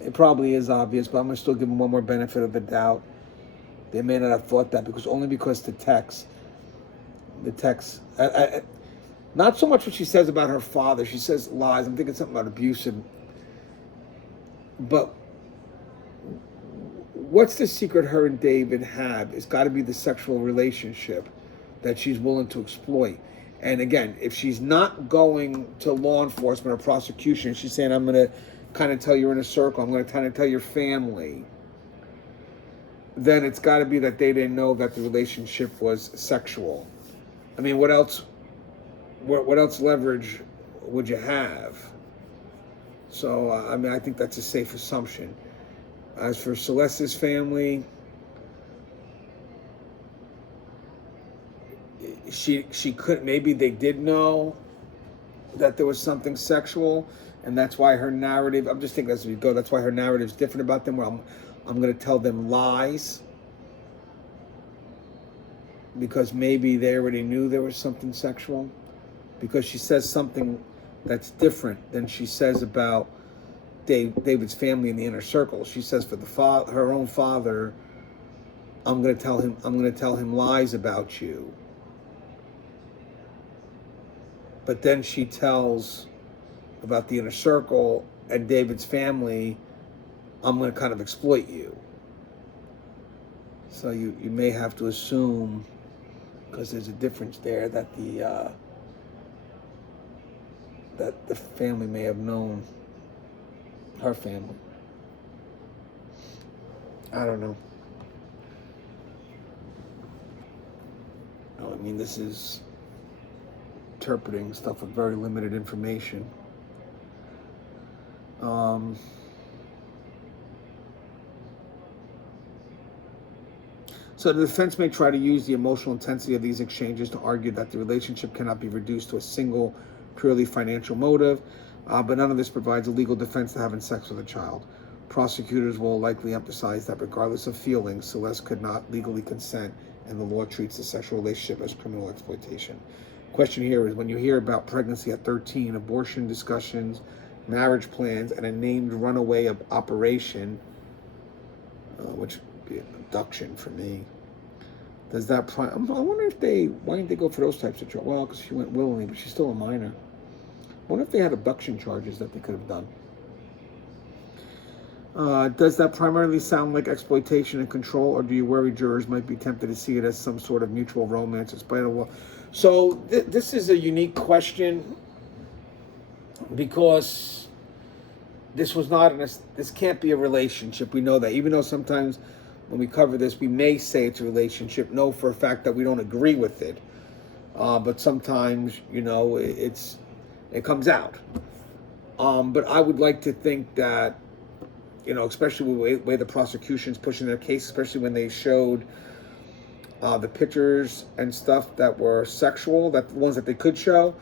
It probably is obvious, but I'm going to still give them one more benefit of the doubt. They may not have thought that because the text, not so much what she says about her father. She says lies. I'm thinking something about abuse. But what's the secret her and David have? It's got to be the sexual relationship that she's willing to exploit. And again, if she's not going to law enforcement or prosecution, she's saying, I'm going to kind of tell your inner circle, I'm going to kind of tell your family, then it's got to be that they didn't know that the relationship was sexual. I mean, what else leverage would you have? So, I mean, I think that's a safe assumption. As for Celeste's family, she could, maybe they did know that there was something sexual, and that's why her narrative, I'm just thinking as we go, that's why her narrative's different about them, where I'm going to tell them lies, because maybe they already knew there was something sexual, because she says something that's different than she says about David's family in the inner circle. She says for her own father, I'm going to tell him lies about you. But then she tells about the inner circle and David's family, I'm going to kind of exploit you. So you may have to assume, because there's a difference there, that the family may have known her family. I don't know. I mean, this is interpreting stuff with very limited information. So the defense may try to use the emotional intensity of these exchanges to argue that the relationship cannot be reduced to a single, purely financial motive, but none of this provides a legal defense to having sex with a child. Prosecutors will likely emphasize that regardless of feelings, Celeste could not legally consent, and the law treats the sexual relationship as criminal exploitation. Question here is, when you hear about pregnancy at 13, abortion discussions, marriage plans, and a named runaway operation, which would be an abduction for me, does that I wonder if why didn't they go for those types of charges? Well, because she went willingly, but she's still a minor. I wonder if they had abduction charges that they could have done. Does that primarily sound like exploitation and control, or do you worry jurors might be tempted to see it as some sort of mutual romance in spite of law? So this is a unique question, because this was not this can't be a relationship. We know that, even though sometimes when we cover this, we may say it's a relationship. Know for a fact that we don't agree with it, but sometimes, you know, it comes out. But I would like to think that, you know, especially the way the prosecution's pushing their case, especially when they showed the pictures and stuff that were sexual, that the ones that they could show,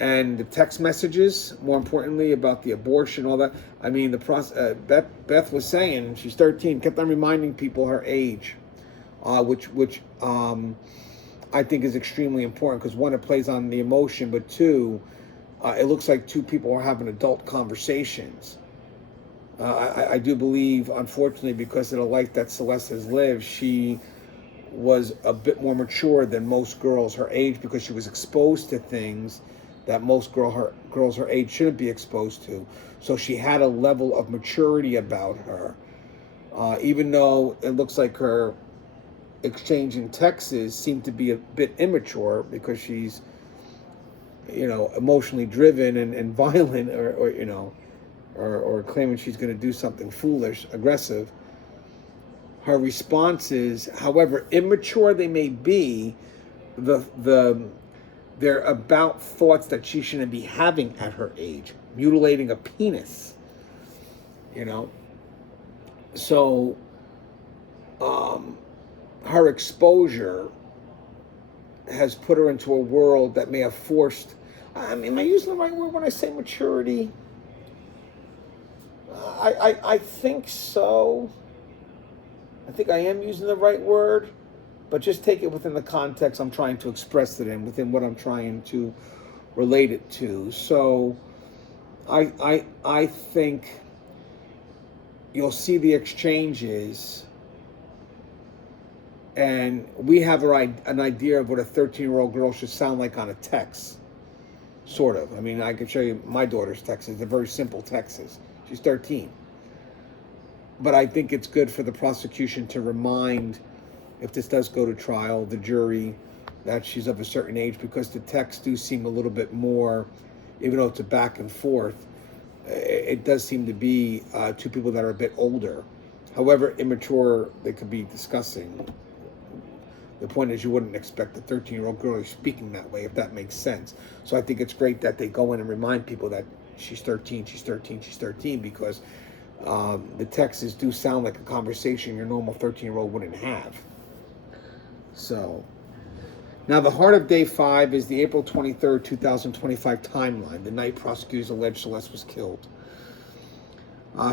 and the text messages, more importantly, about the abortion, all that. I mean, Beth was saying she's 13, kept on reminding people her age, which I think is extremely important, because one, it plays on the emotion, but two, it looks like two people are having adult conversations. I do believe, unfortunately, because of the life that Celeste has lived, she was a bit more mature than most girls her age, because she was exposed to things that most girls her age shouldn't be exposed to. So she had a level of maturity about her. Even though it looks like her exchange in texts seemed to be a bit immature, because she's, you know, emotionally driven and violent, or you know, or claiming she's going to do something foolish, aggressive. Her responses, however immature they may be, they're about thoughts that she shouldn't be having at her age, mutilating a penis, you know. So her exposure has put her into a world that may have forced, I mean, am I using the right word when I say maturity? I think so. I think I am using the right word, but just take it within the context I'm trying to express it in, within what I'm trying to relate it to. So I think you'll see the exchanges, and we have an idea of what a 13-year-old girl should sound like on a text, sort of. I mean, I can show you my daughter's text. It's a very simple text. She's 13. But I think it's good for the prosecution to remind, if this does go to trial, the jury, that she's of a certain age, because the texts do seem a little bit more, even though it's a back and forth, it does seem to be two people that are a bit older. However immature they could be discussing. The point is, you wouldn't expect a 13-year-old girl who's speaking that way, if that makes sense. So I think it's great that they go in and remind people that she's 13, she's 13, she's 13, because the texts do sound like a conversation your normal 13-year-old wouldn't have. So, now the heart of day 5 is the April 23rd, 2025 timeline, the night prosecutors allege Celeste was killed.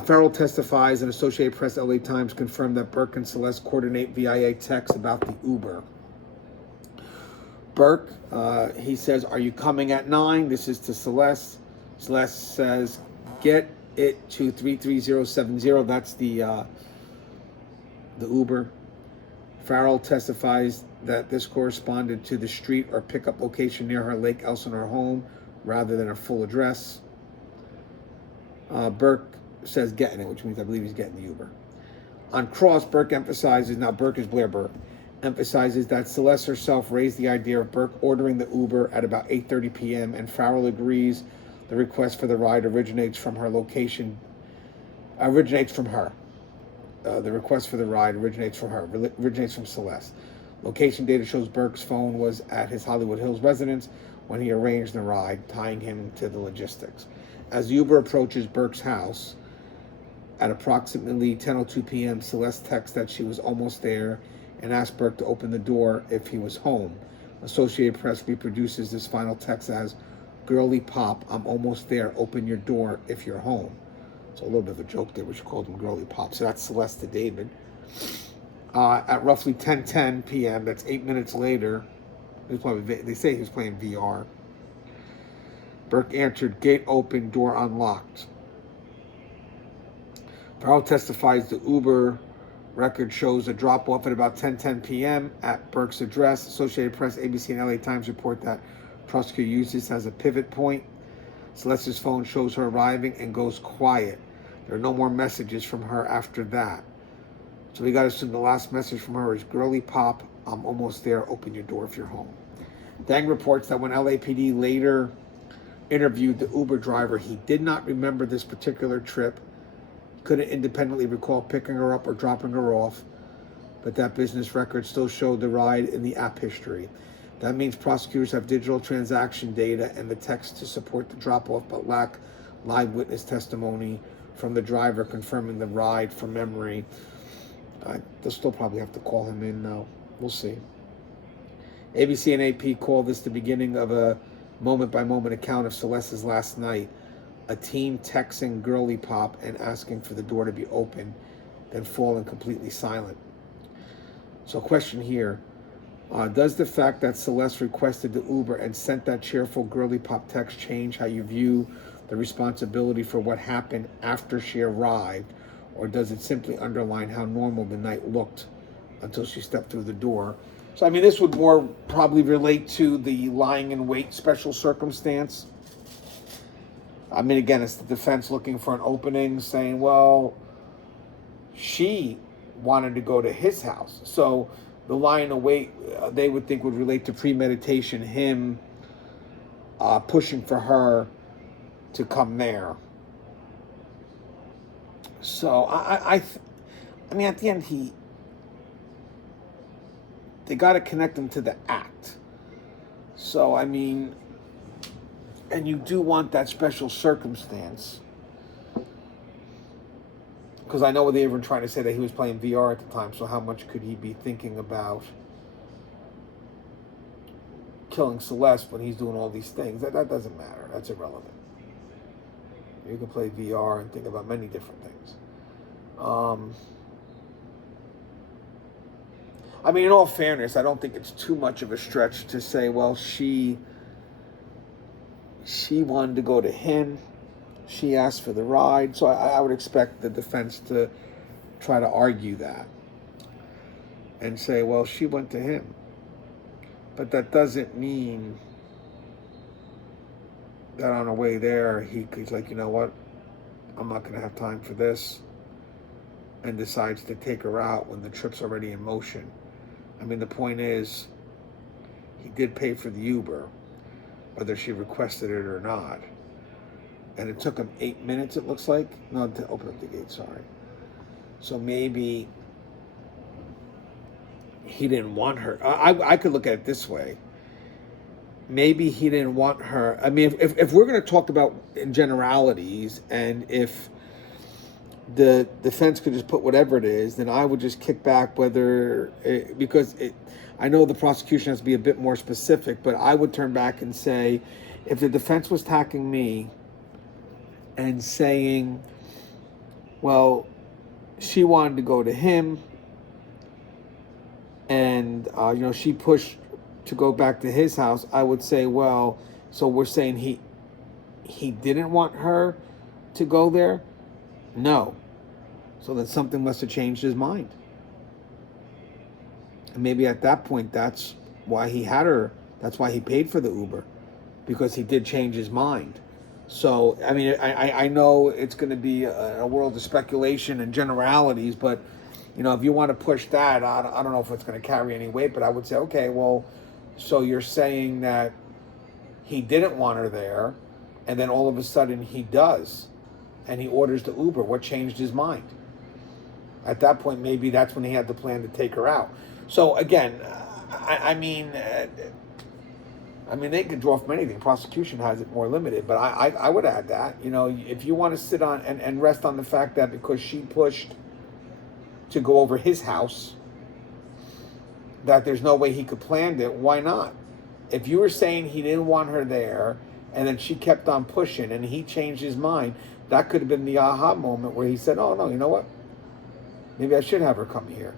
Farrell testifies, and Associated Press LA Times confirmed that Burke and Celeste coordinate via text about the Uber. Burke, he says, "Are you coming at 9? This is to Celeste." Celeste says, "Get it to 33070. That's the Uber. Farrell testifies that this corresponded to the street or pickup location near her Lake Elsinore home rather than her full address. Burke says getting it, which means I believe he's getting the Uber. On cross, Burke emphasizes, now Burke is Blair Burke, emphasizes that Celeste herself raised the idea of Burke ordering the Uber at about 8:30 p.m. and Farrell agrees the request for the ride originates from her. The request for the ride originates from Celeste. Location data shows Burke's phone was at his Hollywood Hills residence when he arranged the ride, tying him to the logistics. As the Uber approaches Burke's house at approximately 10:02 p.m., Celeste texts that she was almost there and asked Burke to open the door if he was home. Associated Press reproduces this final text as, "Girly Pop, I'm almost there. Open your door if you're home." So a little bit of a joke there, which called him Girly Pop. So that's Celeste to David. At roughly 10:10 p.m., that's 8 minutes later, they say he was playing VR. Burke answered, "Gate open, door unlocked." Farrell testifies the Uber record shows a drop-off at about 10:10 p.m. at Burke's address. Associated Press, ABC, and LA Times report that prosecutor used this as a pivot point. Celeste's phone shows her arriving and goes quiet. There are no more messages from her after that. So we got to assume the last message from her is, "Girly Pop, I'm almost there. Open your door if you're home." Dang reports that when LAPD later interviewed the Uber driver, he did not remember this particular trip, couldn't independently recall picking her up or dropping her off, but that business record still showed the ride in the app history. That means prosecutors have digital transaction data and the text to support the drop-off, but lack live witness testimony from the driver confirming the ride from memory. They'll still probably have to call him in now. We'll see. ABC and AP call this the beginning of a moment-by-moment account of Celeste's last night. A teen texting Girly Pop and asking for the door to be open, then falling completely silent. So question here, does the fact that Celeste requested the Uber and sent that cheerful Girly Pop text change how you view the responsibility for what happened after she arrived, or does it simply underline how normal the night looked until she stepped through the door? So, I mean, this would more probably relate to the lying in wait special circumstance. I mean, again, it's the defense looking for an opening, saying, well, she wanted to go to his house. So the lying in wait, they would think would relate to premeditation, him pushing for her to come there. So I mean, at the end, they got to connect them to the act. So, I mean, and you do want that special circumstance. Because I know they were trying to say that he was playing VR at the time, so how much could he be thinking about killing Celeste when he's doing all these things? That doesn't matter. That's irrelevant. You can play VR and think about many different things. I mean, in all fairness, I don't think it's too much of a stretch to say, well, she wanted to go to him. She asked for the ride. So I would expect the defense to try to argue that and say, well, she went to him. But that doesn't mean that on the way there, he's like, you know what? I'm not going to have time for this. And decides to take her out when the trip's already in motion. I mean, the point is, he did pay for the Uber, whether she requested it or not. And it took him 8 minutes, it looks like. No, to open up the gate, sorry. So maybe he didn't want her. I could look at it this way. Maybe he didn't want her. I mean, if we're going to talk about in generalities, and if the defense could just put whatever it is, then I would just kick back I know the prosecution has to be a bit more specific, but I would turn back and say, if the defense was attacking me and saying, well, she wanted to go to him and, she pushed to go back to his house, I would say, well, so we're saying he didn't want her to go there? No. So then something must have changed his mind. And maybe at that point, that's why he had her. That's why he paid for the Uber, because he did change his mind. So, I mean, I know it's going to be a world of speculation and generalities, but, you know, if you want to push that, I don't know if it's going to carry any weight, but I would say, okay, well, so you're saying that he didn't want her there, and then all of a sudden he does, and he orders the Uber. What changed his mind? At that point, maybe that's when he had the plan to take her out. So again, I mean, they could draw from anything. Prosecution has it more limited, but I would add that. You know, if you want to sit on and rest on the fact that because she pushed to go over his house, that there's no way he could plan it, why not? If you were saying he didn't want her there, and then she kept on pushing, and he changed his mind, that could have been the aha moment where he said, oh, no, you know what? Maybe I should have her come here.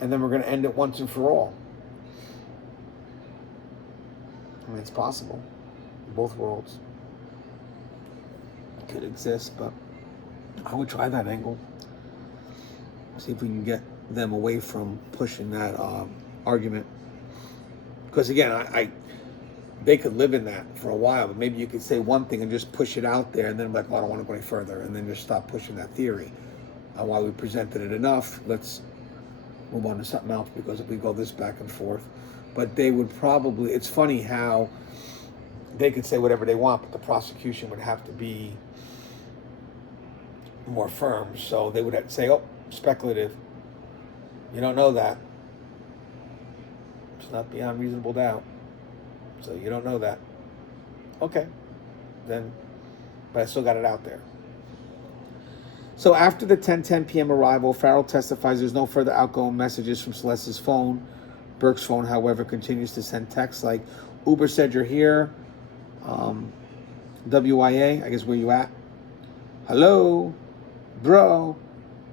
And then we're going to end it once and for all. I mean, it's possible. Both worlds could exist, but I would try that angle. See if we can get them away from pushing that argument. Because again, they could live in that for a while, but maybe you could say one thing and just push it out there, and then like, oh, I don't want to go any further, and then just stop pushing that theory. While we presented it enough, let's move on to something else, because if we go this back and forth. But they would probably, it's funny how they could say whatever they want, but the prosecution would have to be more firm. So they would have to say, oh, speculative. You don't know that. It's not beyond reasonable doubt. So you don't know that. Okay. Then, but I still got it out there. So after the 10:10 p.m. arrival, Farrell testifies there's no further outgoing messages from Celeste's phone. Burke's phone, however, continues to send texts like, Uber said you're here. WIA, I guess, where you at? Hello? Bro?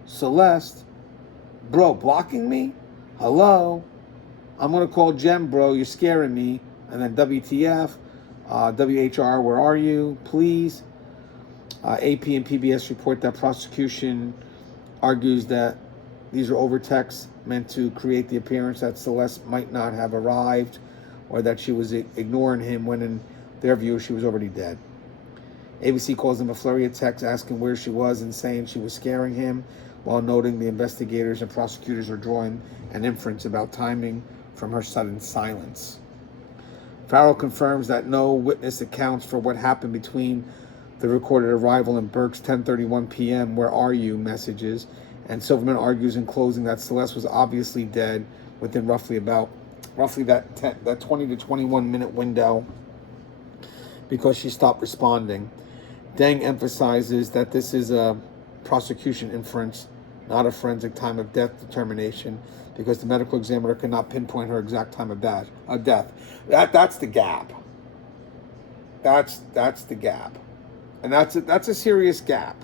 Celeste? Bro, blocking me? Hello? I'm going to call Jem, bro. You're scaring me. And then WTF? WHR, where are you? Please. AP and PBS report that prosecution argues that these are over texts meant to create the appearance that Celeste might not have arrived, or that she was ignoring him when in their view she was already dead. ABC calls him a flurry of texts asking where she was and saying she was scaring him, while noting the investigators and prosecutors are drawing an inference about timing from her sudden silence. Farrell confirms that no witness accounts for what happened between the recorded arrival and Burke's 10:31 p.m. "Where are you?" messages, and Silverman argues in closing that Celeste was obviously dead within roughly that 20 to 21 minute window because she stopped responding. Deng emphasizes that this is a prosecution inference, not a forensic time of death determination, because the medical examiner cannot pinpoint her exact time of death. That's the gap. That's the gap. And that's a serious gap.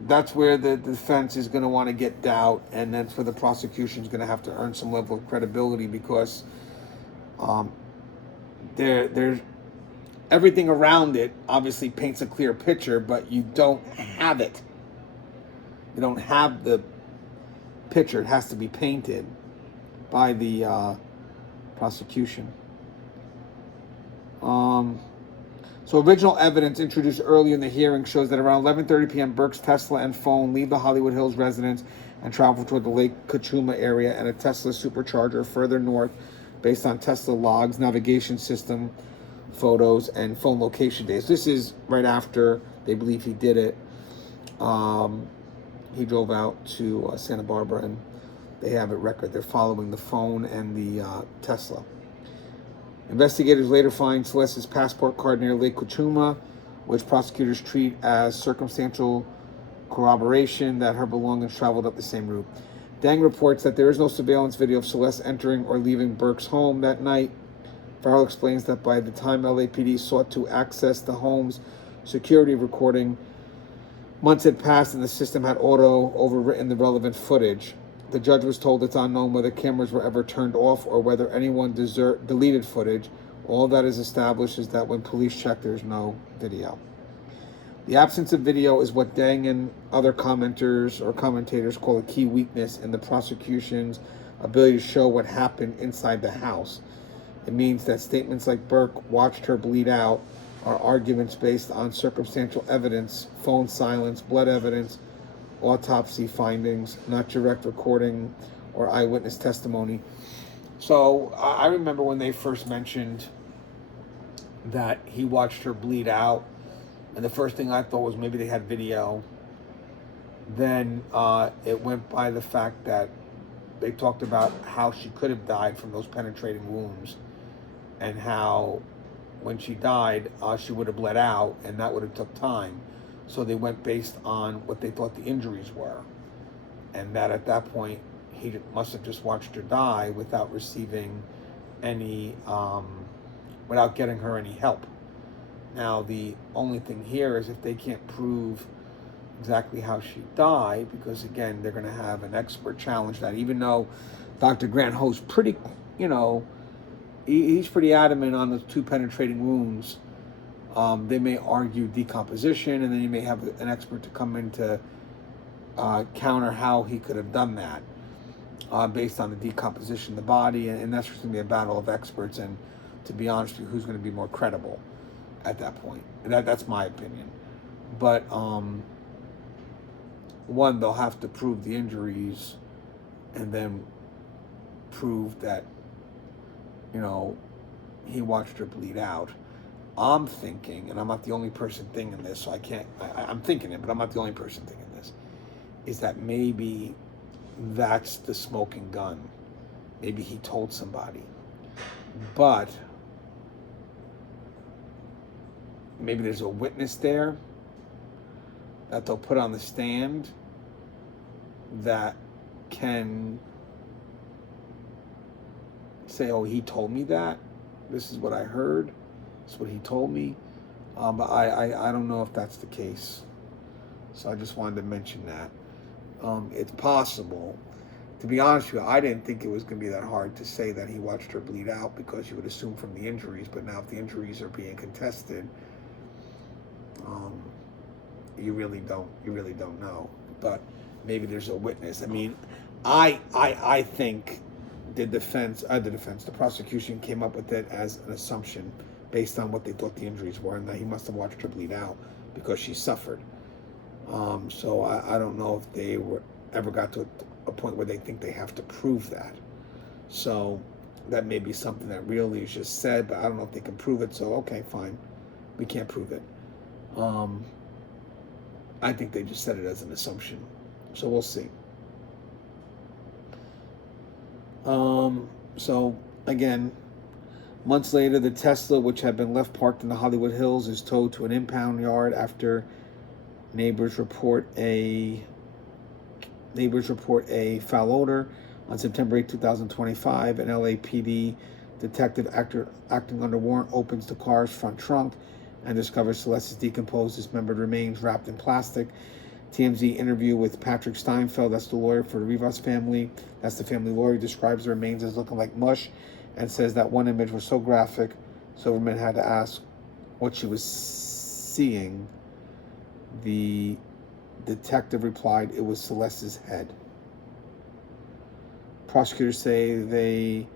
That's where the defense is going to want to get doubt, and that's where the prosecution is going to have to earn some level of credibility, because there's everything around it obviously paints a clear picture, but you don't have it. You don't have the picture. It has to be painted by the prosecution. So original evidence introduced early in the hearing shows that around 11:30 p.m. Burke's Tesla and phone leave the Hollywood Hills residence and travel toward the Lake Kachuma area and a Tesla supercharger further north based on Tesla logs, navigation system photos, and phone location days. This is right after they believe he did it. He drove out to Santa Barbara, and they have it record. They're following the phone and the Tesla. Investigators later find Celeste's passport card near Lake Kachuma, which prosecutors treat as circumstantial corroboration that her belongings traveled up the same route. Deng reports that there is no surveillance video of Celeste entering or leaving Burke's home that night. Farrell explains that by the time LAPD sought to access the home's security recording, months had passed and the system had auto-overwritten the relevant footage. The judge was told it's unknown whether cameras were ever turned off or whether anyone deleted footage. All that is established is that when police check, there's no video. The absence of video is what Deng and other commenters or commentators call a key weakness in the prosecution's ability to show what happened inside the house. It means that statements like Burke watched her bleed out are arguments based on circumstantial evidence, phone silence, blood evidence, autopsy findings, not direct recording or eyewitness testimony. So I remember when they first mentioned that he watched her bleed out, and the first thing I thought was maybe they had video. Then it went by the fact that they talked about how she could have died from those penetrating wounds, and how when she died, she would have bled out, and that would have took time. So they went based on what they thought the injuries were, and that at that point, he must have just watched her die without receiving any, without getting her any help. Now, the only thing here is if they can't prove exactly how she died, because again, they're going to have an expert challenge that, even though Dr. Grant Ho's pretty, he's pretty adamant on the 2 penetrating wounds. They may argue decomposition, and then you may have an expert to come in to counter how he could have done that based on the decomposition of the body, and that's just going to be a battle of experts, and to be honest with you, who's going to be more credible at that point. That's my opinion. But one, they'll have to prove the injuries, and then prove that, he watched her bleed out. I'm thinking, and I'm not the only person thinking this, so I'm thinking it, but I'm not the only person thinking this, is that maybe that's the smoking gun. Maybe he told somebody. But maybe there's a witness there that they'll put on the stand that can say, oh, he told me that. This is what I heard. This is what he told me. But I don't know if that's the case. So I just wanted to mention that. It's possible. To be honest with you, I didn't think it was going to be that hard to say that he watched her bleed out, because you would assume from the injuries. But now if the injuries are being contested, you really don't know. But maybe there's a witness. I mean, I think the prosecution came up with it as an assumption based on what they thought the injuries were, and that he must have watched her bleed out because she suffered. So I don't know if they ever got to a point where they think they have to prove that. So that may be something that really is just said, but I don't know if they can prove it. So okay, fine, we can't prove it. I think they just said it as an assumption. So we'll see. So again, months later, the Tesla, which had been left parked in the Hollywood Hills, is towed to an impound yard after neighbors report a foul odor. On September 8, 2025, an LAPD detective acting under warrant opens the car's front trunk and discovers Celeste's decomposed, dismembered remains wrapped in plastic. TMZ interview with Patrick Steinfeld, that's the lawyer for the Rivas family. That's the family lawyer. He describes the remains as looking like mush, and says that one image was so graphic, Silverman had to ask what she was seeing. The detective replied it was Celeste's head. Prosecutors say they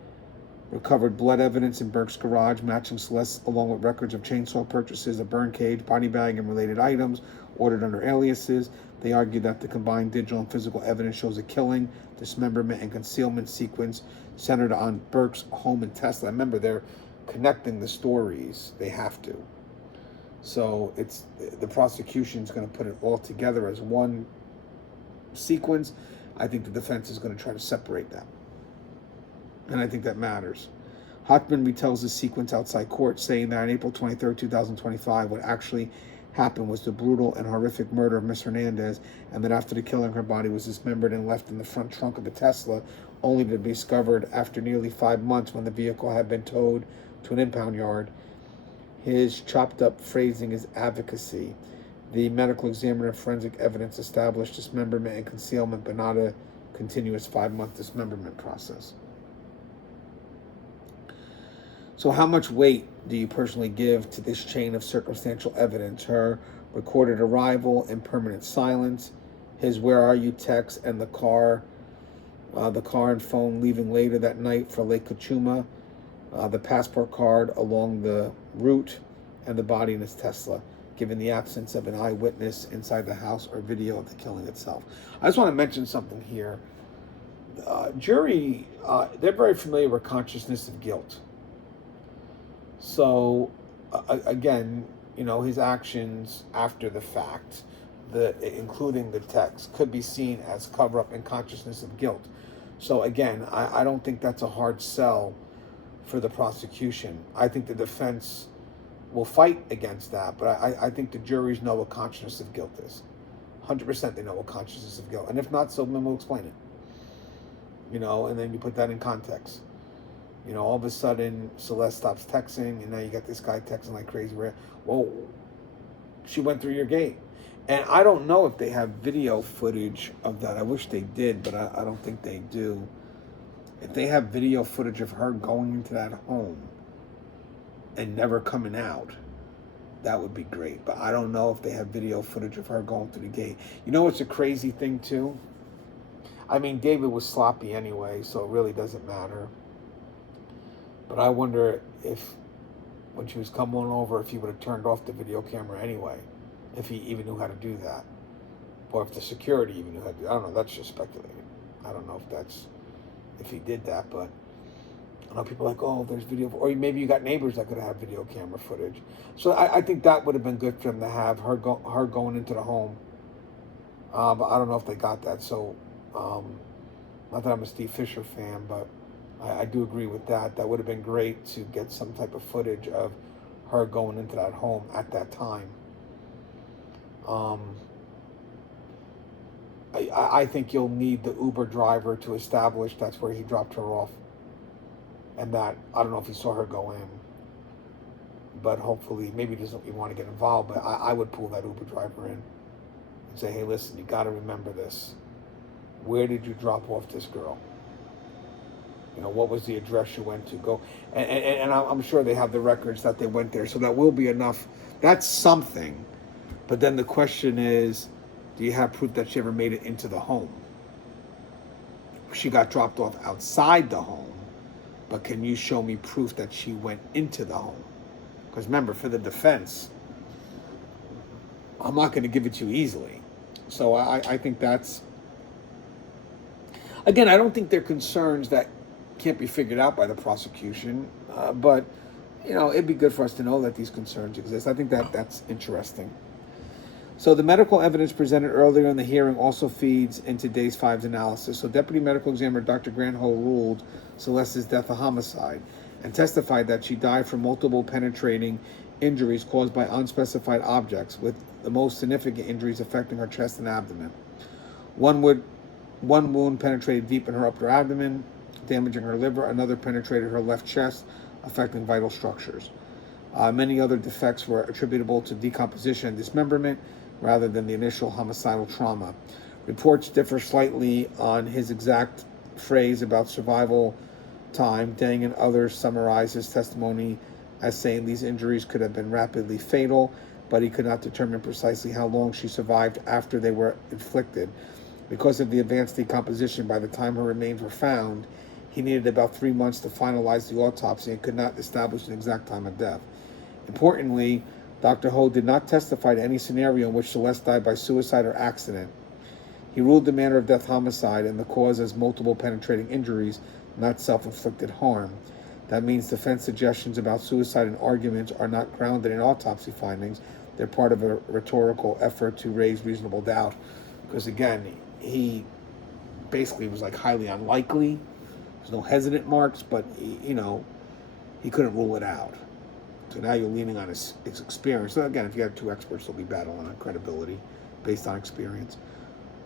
recovered blood evidence in Burke's garage matching Celeste, along with records of chainsaw purchases, a burn cage, body bag, and related items ordered under aliases. They argue that the combined digital and physical evidence shows a killing, dismemberment, and concealment sequence centered on Burke's home in Tesla. Remember, they're connecting the stories. They have to. So the prosecution's going to put it all together as one sequence. I think the defense is going to try to separate them. And I think that matters. Hochman retells the sequence outside court, saying that on April 23, 2025, what actually happened was the brutal and horrific murder of Miss Hernandez, and that after the killing, her body was dismembered and left in the front trunk of a Tesla, only to be discovered after nearly 5 months when the vehicle had been towed to an impound yard. His chopped up phrasing is advocacy. The medical examiner forensic evidence established dismemberment and concealment, but not a continuous 5-month dismemberment process. So how much weight do you personally give to this chain of circumstantial evidence? Her recorded arrival in permanent silence, his "Where are you?" text, and the car and phone leaving later that night for Lake Kachuma, the passport card along the route, and the body in his Tesla, given the absence of an eyewitness inside the house or video of the killing itself. I just want to mention something here. Jury, they're very familiar with consciousness of guilt. So, again, his actions after the fact, including the text, could be seen as cover-up and consciousness of guilt. So, again, I don't think that's a hard sell for the prosecution. I think the defense will fight against that, but I think the juries know what consciousness of guilt is. 100% they know what consciousness of guilt. And if not, so then we'll explain it. And then you put that in context. All of a sudden, Celeste stops texting, and now you got this guy texting like crazy. Well, she went through your gate. And I don't know if they have video footage of that. I wish they did, but I don't think they do. If they have video footage of her going into that home and never coming out, that would be great. But I don't know if they have video footage of her going through the gate. What's a crazy thing, too? I mean, David was sloppy anyway, so it really doesn't matter. But I wonder if, when she was coming over, if he would have turned off the video camera anyway, if he even knew how to do that. Or if the security even knew how to do that. I don't know, that's just speculating. I don't know if he did that, but I know people are like, oh, there's video, or maybe you got neighbors that could have video camera footage. So I think that would have been good for them to have her going into the home. But I don't know if they got that. So, not that I'm a Steve Fisher fan, but I do agree with that. That would have been great to get some type of footage of her going into that home at that time. I think you'll need the Uber driver to establish that's where he dropped her off. And that, I don't know if he saw her go in. But hopefully, maybe he doesn't want to get involved, but I would pull that Uber driver in and say, hey, listen, you got to remember this. Where did you drop off this girl? What was the address you went to? Go, and I'm sure they have the records that they went there, so that will be enough. That's something. But then the question is, do you have proof that she ever made it into the home? She got dropped off outside the home, but can you show me proof that she went into the home? Because remember, for the defense, I'm not going to give it to you easily. So I think that's, again, I don't think they're concerns that can't be figured out by the prosecution, but it'd be good for us to know that these concerns exist. I think that's interesting. So the medical evidence presented earlier in the hearing also feeds into D4vd's analysis. So Deputy Medical Examiner Dr. Granho ruled Celeste's death a homicide and testified that she died from multiple penetrating injuries caused by unspecified objects, with the most significant injuries affecting her chest and abdomen. One wound penetrated deep in her upper abdomen, damaging her liver. Another penetrated her left chest, affecting vital structures. Many other defects were attributable to decomposition and dismemberment rather than the initial homicidal trauma. Reports differ slightly on his exact phrase about survival time. Deng and others summarize his testimony as saying these injuries could have been rapidly fatal, but he could not determine precisely how long she survived after they were inflicted. Because of the advanced decomposition, by the time her remains were found, he needed about 3 months to finalize the autopsy and could not establish an exact time of death. Importantly, Dr. Ho did not testify to any scenario in which Celeste died by suicide or accident. He ruled the manner of death homicide and the cause as multiple penetrating injuries, not self-inflicted harm. That means defense suggestions about suicide and arguments are not grounded in autopsy findings. They're part of a rhetorical effort to raise reasonable doubt. Because again, he basically was like highly unlikely. There's no hesitant marks, but he couldn't rule it out. So now you're leaning on his experience. So again, if you have two experts, they'll be battling on credibility based on experience.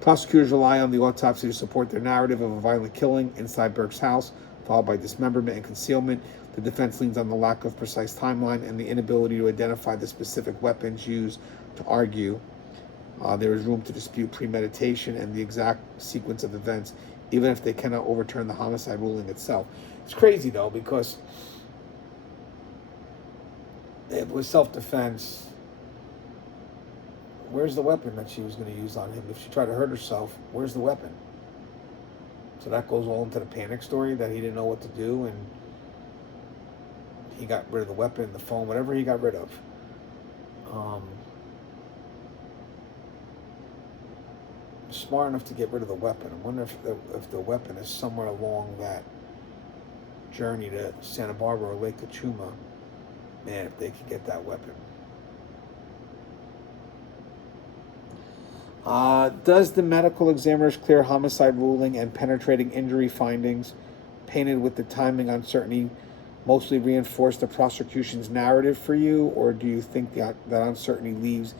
Prosecutors rely on the autopsy to support their narrative of a violent killing inside Burke's house, followed by dismemberment and concealment. The defense leans on the lack of precise timeline and the inability to identify the specific weapons used to argue. There is room to dispute premeditation and the exact sequence of events, even if they cannot overturn the homicide ruling itself. It's crazy, though, because it was self-defense. where's the weapon that she was going to use on him? If she tried to hurt herself, where's the weapon? So that goes all into the panic story that he didn't know what to do, and he got rid of the weapon, the phone, whatever he got rid of. Smart enough to get rid of the weapon. I wonder if the weapon is somewhere along that journey to Santa Barbara or Lake Cachuma. Man, if they could get that weapon. Does the medical examiner's clear homicide ruling and penetrating injury findings, painted with the timing uncertainty, mostly reinforce the prosecution's narrative for you, or do you think that uncertainty leaves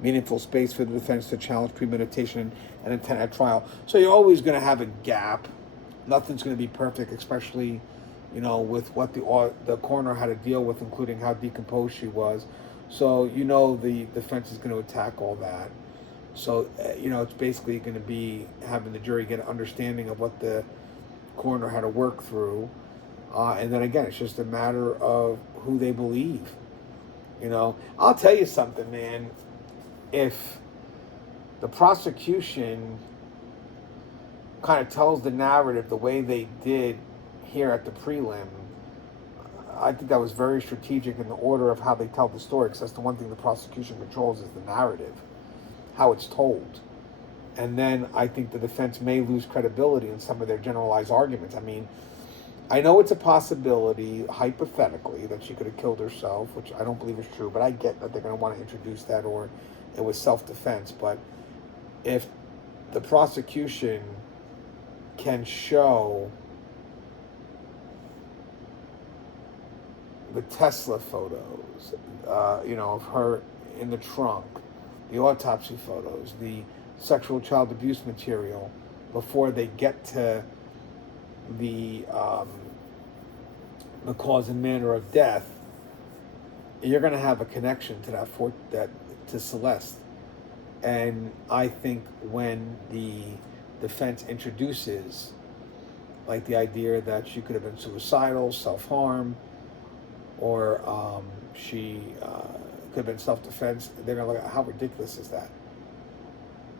meaningful space for the defense to challenge premeditation and intent at trial? So you're always going to have a gap. Nothing's going to be perfect, especially, with what the coroner had to deal with, including how decomposed she was. So the defense is going to attack all that. So it's basically going to be having the jury get an understanding of what the coroner had to work through, and then again, it's just a matter of who they believe. I'll tell you something, man. If the prosecution kind of tells the narrative the way they did here at the prelim, I think that was very strategic in the order of how they tell the story, because that's the one thing the prosecution controls is the narrative, how it's told. And then I think the defense may lose credibility in some of their generalized arguments. I mean, I know it's a possibility, hypothetically, that she could have killed herself, which I don't believe is true, but I get that they're going to want to introduce that, or it was self-defense. But if the prosecution can show the Tesla photos, of her in the trunk, the autopsy photos, the sexual child abuse material, before they get to the cause and manner of death, you're going to have a connection to to Celeste. And I think when the defense introduces, like, the idea that she could have been suicidal, self-harm, or she could have been self-defense, they're going to look at how ridiculous is that.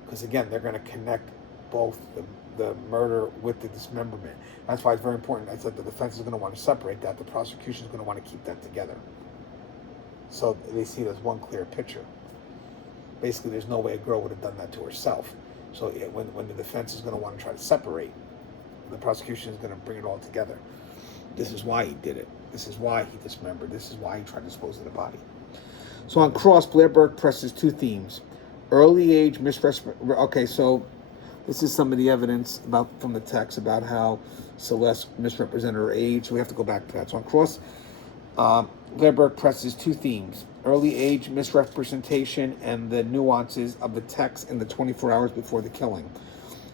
Because again, they're going to connect both the murder with the dismemberment. That's why it's very important. I said the defense is going to want to separate that. The prosecution is going to want to keep that together, so they see it as one clear picture. Basically, there's no way a girl would have done that to herself. So when the defense is going to want to try to separate, the prosecution is going to bring it all together. This is why he did it. This is why he dismembered. This is why he tried to dispose of the body. So on cross, Blair Burke presses two themes: early age misrepresentation. Okay, so this is some of the evidence from the text about how Celeste misrepresented her age. So we have to go back to that. So on cross, Blair Burke presses two themes: early age misrepresentation and the nuances of the text in the 24 hours before the killing.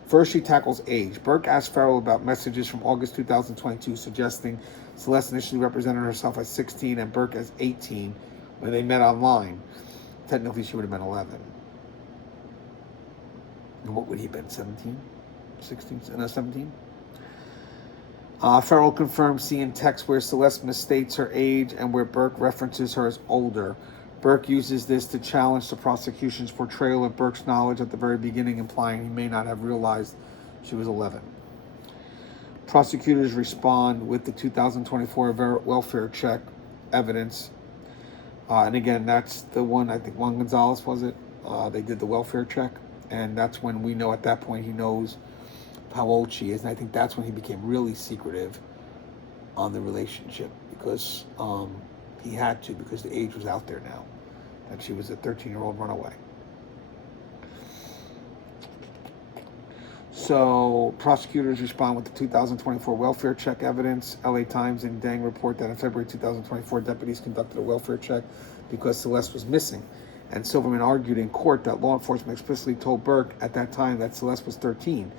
First, she tackles age. Burke asked Farrell about messages from August 2022 suggesting Celeste initially represented herself as 16 and Burke as 18 when they met online. Technically, she would have been 11. And what would he have been, 17? 16? No, 17? Farrell confirmed seeing text where Celeste misstates her age and where Burke references her as older. Burke uses this to challenge the prosecution's portrayal of Burke's knowledge at the very beginning, implying he may not have realized she was 11. Prosecutors respond with the 2024 welfare check evidence. And again, that's the one, I think Juan Gonzalez, was it? They did the welfare check. And that's when we know at that point he knows how old she is. And I think that's when he became really secretive on the relationship, because he had to, because the age was out there now, that she was a 13-year-old runaway. So prosecutors respond with the 2024 welfare check evidence. LA Times and Dang report that in February 2024, deputies conducted a welfare check because Celeste was missing. And Silverman argued in court that law enforcement explicitly told Burke at that time that Celeste was 13.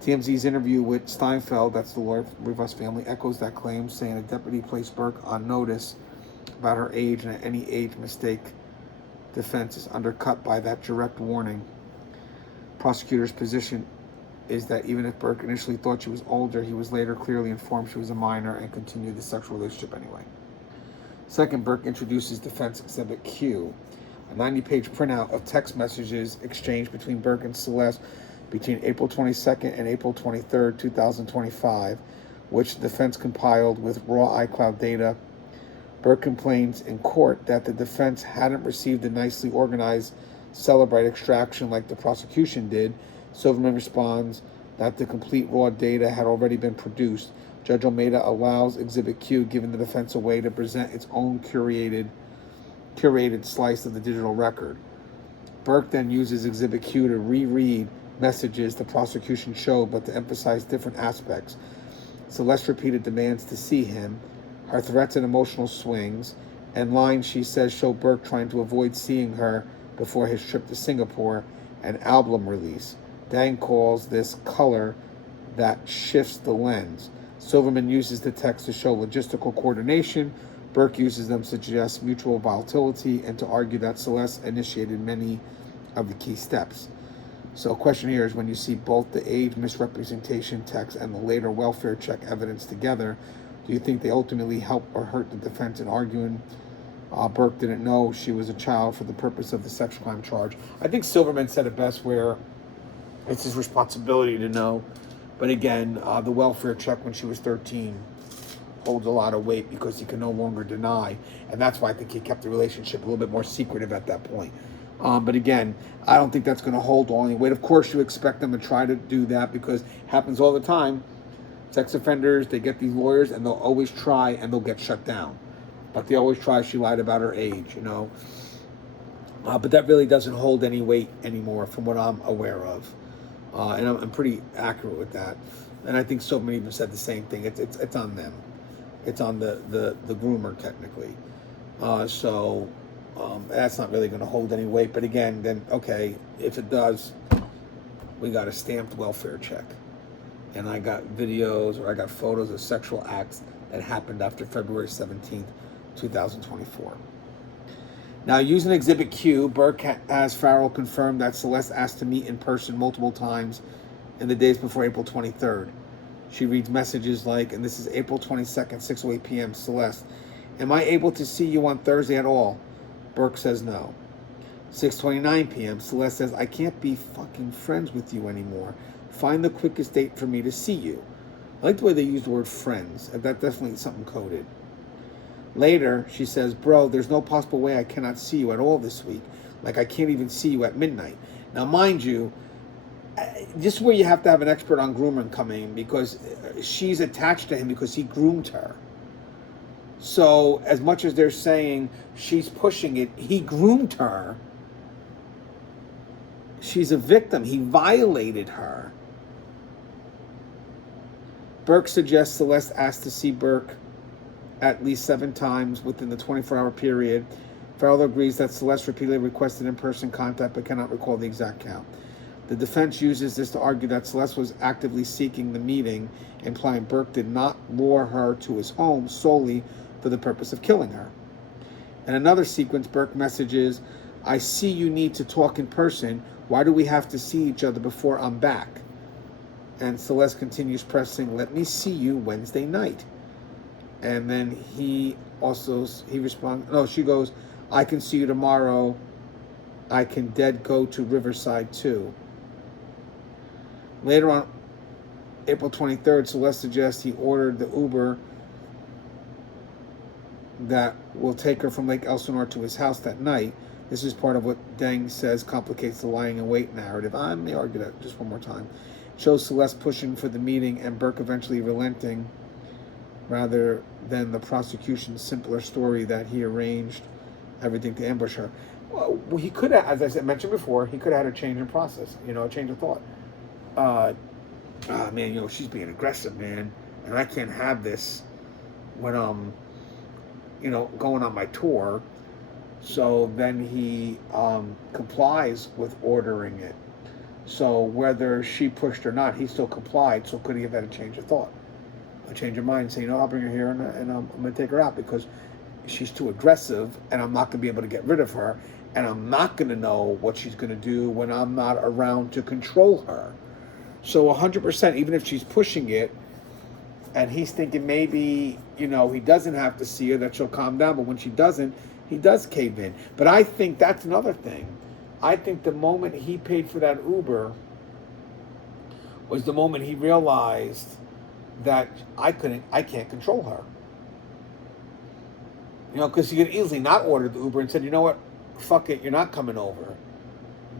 TMZ's interview with Steinfeld, that's the lawyer for Rivas family, echoes that claim, saying a deputy placed Burke on notice about her age, and any age mistake defense is undercut by that direct warning. Prosecutor's position is that even if Burke initially thought she was older, he was later clearly informed she was a minor and continued the sexual relationship anyway. Second, Burke introduces defense exhibit Q. a 90-page printout of text messages exchanged between Burke and Celeste between April 22nd and April 23rd, 2025, which the defense compiled with raw iCloud data. Burke complains in court that the defense hadn't received a nicely organized Celebrite extraction like the prosecution did. Silverman responds that the complete raw data had already been produced. Judge Almeida allows Exhibit Q, giving the defense a way to present its own curated slice of the digital record. Burke then uses Exhibit Q to reread messages the prosecution showed, but to emphasize different aspects. Celeste repeated demands to see him, her threats and emotional swings, and lines she says show Burke trying to avoid seeing her before his trip to Singapore and album release. Dang calls this color that shifts the lens. Silverman uses the text to show logistical coordination. Burke uses them to suggest mutual volatility and to argue that Celeste initiated many of the key steps. So the question here is, when you see both the age misrepresentation text and the later welfare check evidence together, do you think they ultimately help or hurt the defense in arguing Burke didn't know she was a child for the purpose of the sex crime charge? I think Silverman said it best, where it's his responsibility to know. But again, the welfare check when she was 13 holds a lot of weight because he can no longer deny. And that's why I think he kept the relationship a little bit more secretive at that point. But again, I don't think that's going to hold all any weight. Of course, you expect them to try to do that because it happens all the time. Sex offenders, they get these lawyers and they'll always try and they'll get shut down. But they always try, she lied about her age, you know. But that really doesn't hold any weight anymore from what I'm aware of. And I'm pretty accurate with that. And I think Silverman even said the same thing. It's on them. It's on the groomer, technically. So that's not really going to hold any weight. But again, then, okay, if it does, we got a stamped welfare check. And I got videos or I got photos of sexual acts that happened after February 17th, 2024. Now, using Exhibit Q, Burke has Farrell confirmed that Celeste asked to meet in person multiple times in the days before April 23rd. She reads messages like, and this is April 22nd, 6:08 p.m., Celeste, am I able to see you on Thursday at all? Burke says no. 6:29 p.m., Celeste says, I can't be fucking friends with you anymore. Find the quickest date for me to see you. I like the way they use the word friends. That definitely something coded. Later, she says, bro, there's no possible way I cannot see you at all this week. Like, I can't even see you at midnight. Now, mind you, this is where you have to have an expert on grooming come in, because she's attached to him because he groomed her. So, as much as they're saying she's pushing it, he groomed her. She's a victim. He violated her. Burke suggests Celeste asked to see Burke at least 7 times within the 24-hour period. Farrell agrees that Celeste repeatedly requested in-person contact but cannot recall the exact count. The defense uses this to argue that Celeste was actively seeking the meeting, implying Burke did not lure her to his home solely for the purpose of killing her. In another sequence, Burke messages, I see you need to talk in person. Why do we have to see each other before I'm back? And Celeste continues pressing, let me see you Wednesday night. And then he responds, no, she goes, I can see you tomorrow. I can dead go to Riverside too. Later on, April 23rd, Celeste suggests he ordered the Uber that will take her from Lake Elsinore to his house that night. This is part of what Deng says complicates the lying in wait narrative. I may argue that just one more time. Shows Celeste pushing for the meeting and Burke eventually relenting, rather than the prosecution's simpler story that he arranged everything to ambush her. Well, he could have, as I said, mentioned before, he could have had a change in process, a change of thought. Man, she's being aggressive, man, and I can't have this when I'm, going on my tour. So then he complies with ordering it. So whether she pushed or not, he still complied. So could he have had a change of thought? A change of mind, say, I'll bring her here and I'm going to take her out because she's too aggressive and I'm not going to be able to get rid of her and I'm not going to know what she's going to do when I'm not around to control her. So 100%, even if she's pushing it and he's thinking maybe, he doesn't have to see her, that she'll calm down, but when she doesn't, He does cave in. But I think that's another thing. I think the moment he paid for that Uber was the moment he realized that I can't control her. You know, because he could easily not order the Uber and said, you know what, fuck it, you're not coming over.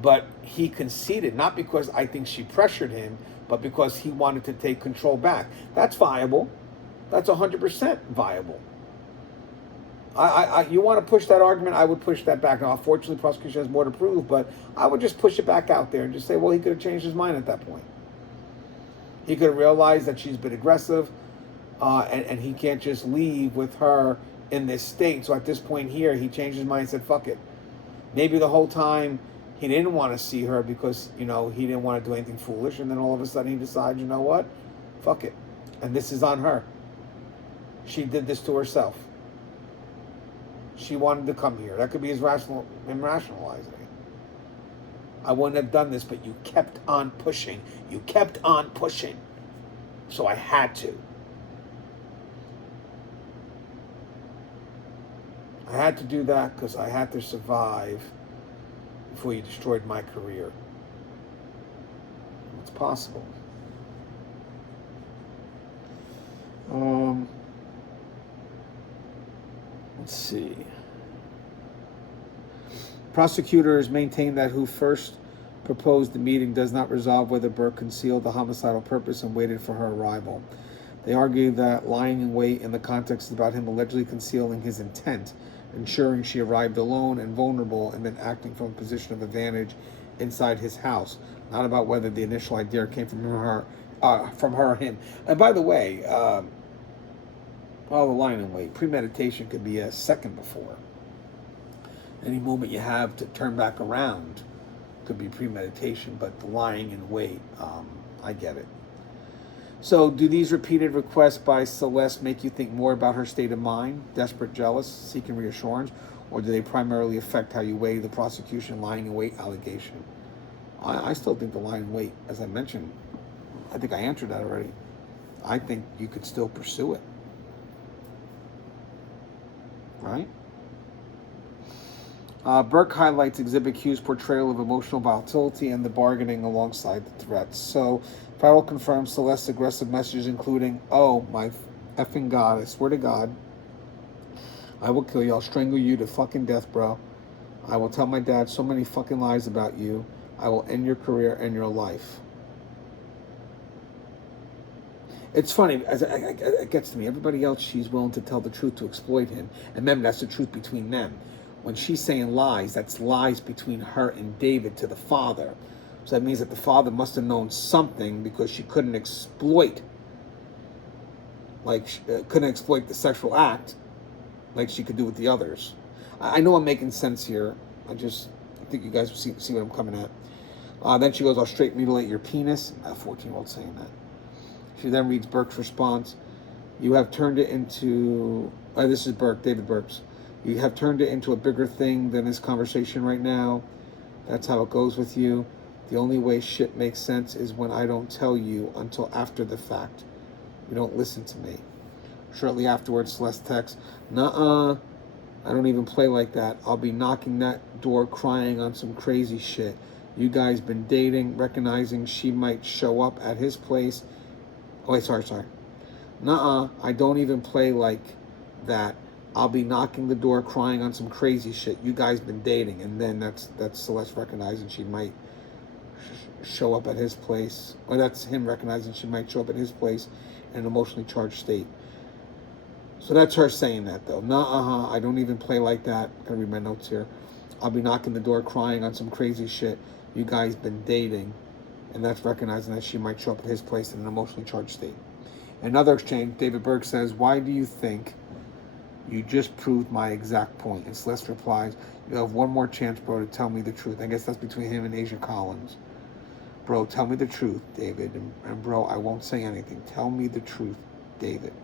But he conceded, not because I think she pressured him, but because he wanted to take control back. That's viable. That's 100% viable. You want to push that argument, I would push that back. Now, unfortunately, prosecution has more to prove, but I would just push it back out there and just say, well, he could have changed his mind at that point. He could have realized that she's been aggressive, and he can't just leave with her in this state. So at this point here, he changed his mind and said, fuck it. Maybe the whole time he didn't want to see her because, you know, he didn't want to do anything foolish. And then all of a sudden he decides, you know what? Fuck it. And this is on her. She did this to herself. She wanted to come here. That could be him rationalizing. I wouldn't have done this, but you kept on pushing. You kept on pushing. So I had to. I had to do that because I had to survive before you destroyed my career. It's possible. Let's see. Prosecutors maintain that who first proposed the meeting does not resolve whether Burke concealed the homicidal purpose and waited for her arrival. They argue that lying in wait in the context is about him allegedly concealing his intent, ensuring she arrived alone and vulnerable, and then acting from a position of advantage inside his house, not about whether the initial idea came from her or him. And by the way, the lying in wait, premeditation could be a second before. Any moment you have to turn back around could be premeditation, but the lying in wait, I get it. So do these repeated requests by Celeste make you think more about her state of mind, desperate, jealous, seeking reassurance, or do they primarily affect how you weigh the prosecution lying in wait allegation? I still think the lying in wait, as I mentioned, I think I answered that already. I think you could still pursue it. Right? Burke highlights Exhibit Q's portrayal of emotional volatility and the bargaining alongside the threats. So, Farrell confirms Celeste's aggressive messages, including, oh my effing God, I swear to God, I will kill you, I'll strangle you to fucking death, bro. I will tell my dad so many fucking lies about you. I will end your career and your life. It's funny, it gets to me. Everybody else, she's willing to tell the truth to exploit him. And remember, that's the truth between them. When she's saying lies, that's lies between her and David to the father. So that means that the father must have known something because she couldn't exploit, couldn't exploit the sexual act like she could do with the others. I know I'm making sense here. I think you guys will see what I'm coming at. Then she goes, I'll straight mutilate your penis. A 14-year-old saying that. She then reads Burke's response. You have turned it into, this is Burke, David Burke's. You have turned it into a bigger thing than this conversation right now. That's how it goes with you. The only way shit makes sense is when I don't tell you until after the fact. You don't listen to me. Shortly afterwards, Celeste texts, nuh-uh, I don't even play like that. I'll be knocking that door crying on some crazy shit. You guys been dating, recognizing she might show up at his place. Oh, wait, sorry. Nuh-uh, I don't even play like that. I'll be knocking the door crying on some crazy shit. You guys been dating. And then that's Celeste recognizing she might show up at his place. Or that's him recognizing she might show up at his place in an emotionally charged state. So that's her saying that, though. Nuh-uh, I don't even play like that. I'm going to read my notes here. I'll be knocking the door crying on some crazy shit. You guys been dating. And that's recognizing that she might show up at his place in an emotionally charged state. In another exchange, David Burke says, why do you think you just proved my exact point? And Celeste replies, you have one more chance, bro, to tell me the truth. I guess that's between him and Asia Collins. Bro, tell me the truth, David. And bro, I won't say anything. Tell me the truth, David.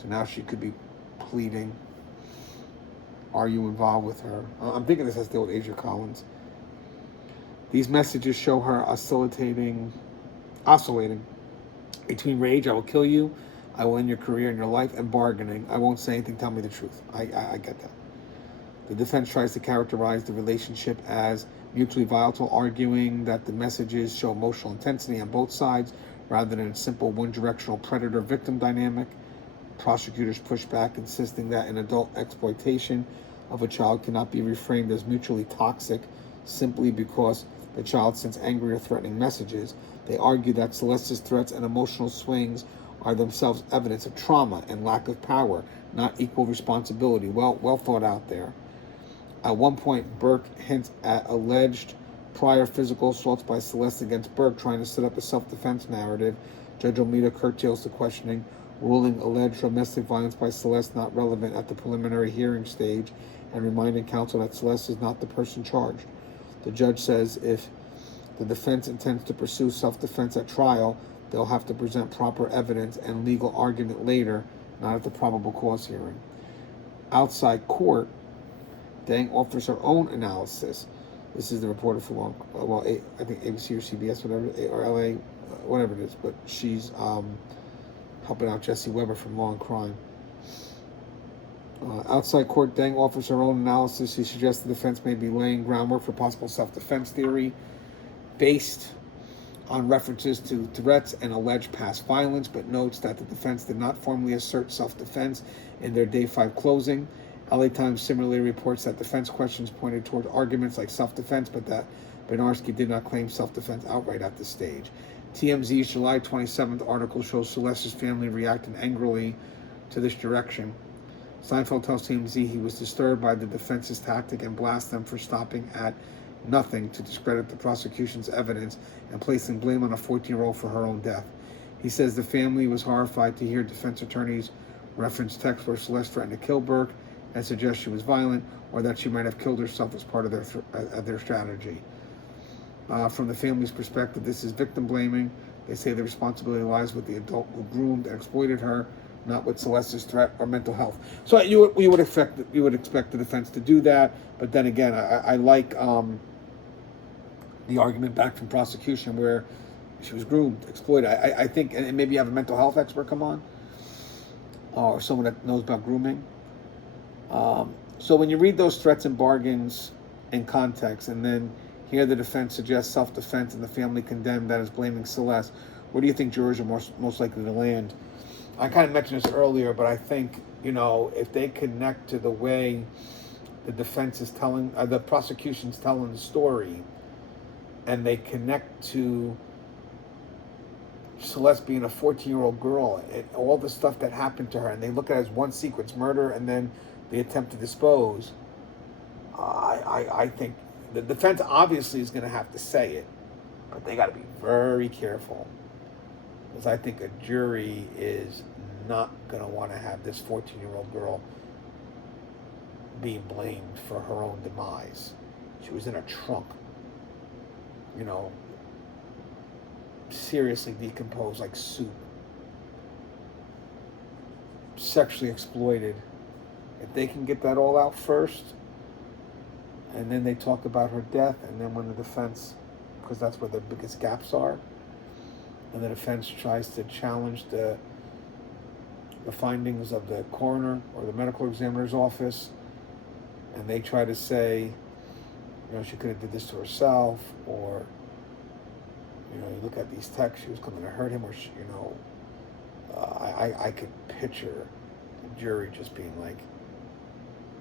So now she could be pleading. Are you involved with her? I'm thinking this has to do with Asia Collins. These messages show her oscillating between rage, I will kill you, I will end your career and your life, and bargaining, I won't say anything, tell me the truth. I get that. The defense tries to characterize the relationship as mutually volatile, arguing that the messages show emotional intensity on both sides rather than a simple one-directional predator-victim dynamic. Prosecutors push back, insisting that an adult exploitation of a child cannot be reframed as mutually toxic simply because the child sends angry or threatening messages. They argue that Celeste's threats and emotional swings are themselves evidence of trauma and lack of power, not equal responsibility. Well thought out there. At one point, Burke hints at alleged prior physical assaults by Celeste against Burke, trying to set up a self-defense narrative. Judge Omita curtails the questioning, ruling alleged domestic violence by Celeste not relevant at the preliminary hearing stage, and reminding counsel that Celeste is not the person charged. The judge says if the defense intends to pursue self-defense at trial, they'll have to present proper evidence and legal argument later, not at the probable cause hearing. Outside court, Dang offers her own analysis. This is the reporter for I think ABC or CBS, whatever, or LA, whatever it is, but she's helping out Jesse Weber from Law and Crime. Outside court, Dang offers her own analysis. She suggests the defense may be laying groundwork for possible self-defense theory based on references to threats and alleged past violence, but notes that the defense did not formally assert self-defense in their Day 5 closing. LA Times similarly reports that defense questions pointed toward arguments like self-defense, but that Benarski did not claim self-defense outright at this stage. TMZ's July 27th article shows Celeste's family reacting angrily to this direction. Seinfeld tells TMZ he was disturbed by the defense's tactic and blasts them for stopping at nothing to discredit the prosecution's evidence and placing blame on a 14-year-old for her own death. He says the family was horrified to hear defense attorneys reference text where Celeste threatened to kill Burke and suggest she was violent or that she might have killed herself as part of their strategy. From the family's perspective, this is victim blaming. They say the responsibility lies with the adult who groomed and exploited her, not with Celeste's threat or mental health. So you would expect the defense to do that, but then again, I like the argument back from prosecution where she was groomed, exploited. I think, and maybe you have a mental health expert come on, or someone that knows about grooming. So when you read those threats and bargains in context, and then hear the defense suggest self-defense and the family condemn that as blaming Celeste, where do you think jurors are most likely to land? I kind of mentioned this earlier, but I think, if they connect to the way the defense is telling, the prosecution's telling the story, and they connect to Celeste being a 14-year-old girl and all the stuff that happened to her, and they look at it as one sequence, murder and then the attempt to dispose, I think the defense obviously is going to have to say it, but they got to be very careful, because I think a jury is not going to want to have this 14-year-old girl being blamed for her own demise. She was in a trunk, seriously decomposed like soup, sexually exploited. If they can get that all out first, and then they talk about her death, and then when the defense, because that's where the biggest gaps are, and the defense tries to challenge the findings of the coroner or the medical examiner's office, and they try to say, she could have did this to herself, or, you look at these texts, she was coming to hurt him, or, I could picture the jury just being like,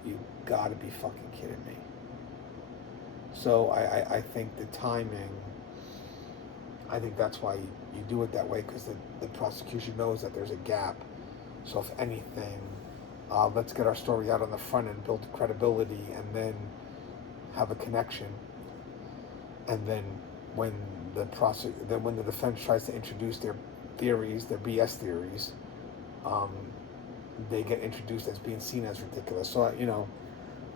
you gotta be fucking kidding me. So I think the timing, I think that's why you do it that way, because the prosecution knows that there's a gap. So if anything, let's get our story out on the front end, build credibility, and then have a connection. And then when the defense tries to introduce their theories, their BS theories, they get introduced as being seen as ridiculous. So,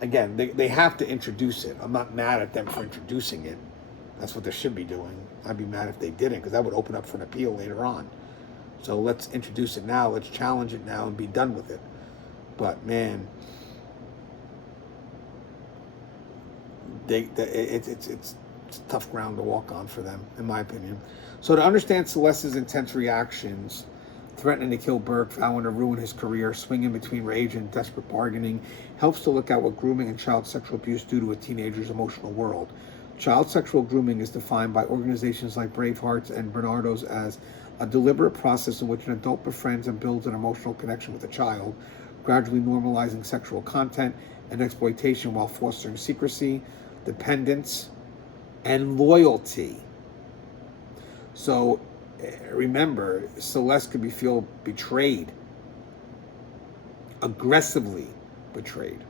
again, they have to introduce it. I'm not mad at them for introducing it. That's what they should be doing. I'd be mad if they didn't, because that would open up for an appeal later on. So let's introduce it now. Let's challenge it now and be done with it. But, man, it's tough ground to walk on for them, in my opinion. So to understand Celeste's intense reactions threatening to kill Burke, vowing to ruin his career, swinging between rage and desperate bargaining, helps to look at what grooming and child sexual abuse do to a teenager's emotional world. Child sexual grooming is defined by organizations like Bravehearts and Bernardo's as a deliberate process in which an adult befriends and builds an emotional connection with a child, gradually normalizing sexual content and exploitation while fostering secrecy, dependence, and loyalty. So remember, Celeste could feel betrayed, aggressively betrayed.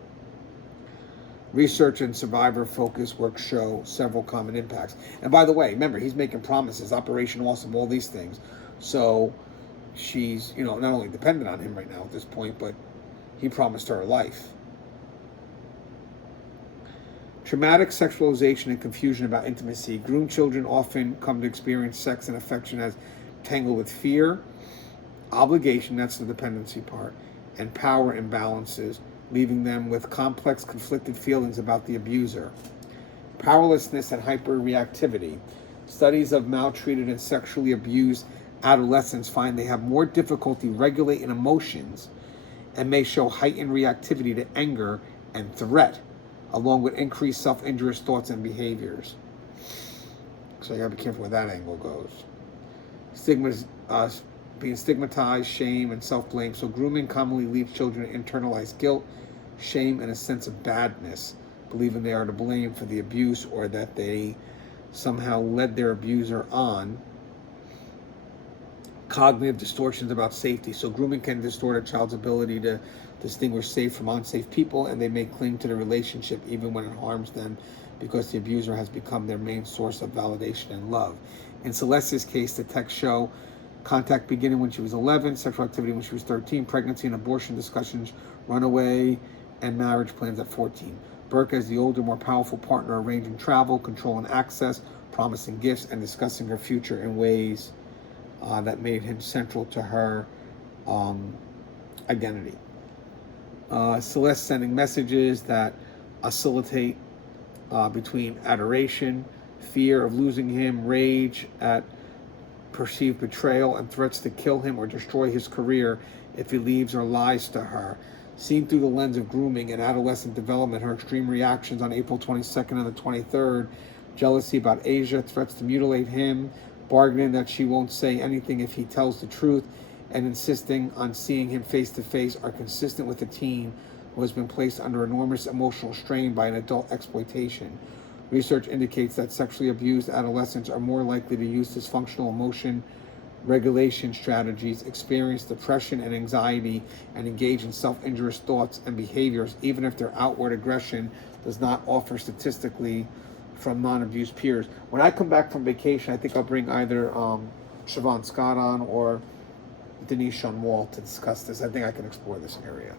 Research and survivor-focused work show several common impacts. And by the way, remember, he's making promises, Operation Awesome, all these things. So she's, not only dependent on him right now at this point, but he promised her a life. Traumatic sexualization and confusion about intimacy. Groomed children often come to experience sex and affection as tangled with fear, obligation, that's the dependency part, and power imbalances, leaving them with complex, conflicted feelings about the abuser. Powerlessness and hyperreactivity. Studies of maltreated and sexually abused adolescents find they have more difficulty regulating emotions and may show heightened reactivity to anger and threat, along with increased self-injurious thoughts and behaviors. So you gotta be careful where that angle goes. Being stigmatized, shame, and self-blame. So grooming commonly leaves children to internalize guilt, shame, and a sense of badness, believing they are to blame for the abuse or that they somehow led their abuser on. Cognitive distortions about safety. So grooming can distort a child's ability to distinguish safe from unsafe people, and they may cling to the relationship even when it harms them because the abuser has become their main source of validation and love. In Celeste's case, the texts show contact beginning when she was 11, sexual activity when she was 13, pregnancy and abortion discussions, runaway, and marriage plans at 14. Burke, as the older, more powerful partner, arranging travel, controlling access, promising gifts, and discussing her future in ways that made him central to her identity. Celeste sending messages that oscillate between adoration, fear of losing him, rage at perceived betrayal, and threats to kill him or destroy his career if he leaves or lies to her. Seen through the lens of grooming and adolescent development, her extreme reactions on April 22nd and the 23rd, jealousy about Asia, threats to mutilate him, bargaining that she won't say anything if he tells the truth, and insisting on seeing him face to face are consistent with a teen who has been placed under enormous emotional strain by an adult exploitation. Research indicates that sexually abused adolescents are more likely to use dysfunctional emotion regulation strategies, experience depression and anxiety, and engage in self-injurious thoughts and behaviors, even if their outward aggression does not offer statistically from non-abused peers. When I come back from vacation, I think I'll bring either Siobhan Scott on or Denise Sean Wall to discuss this. I think I can explore this area.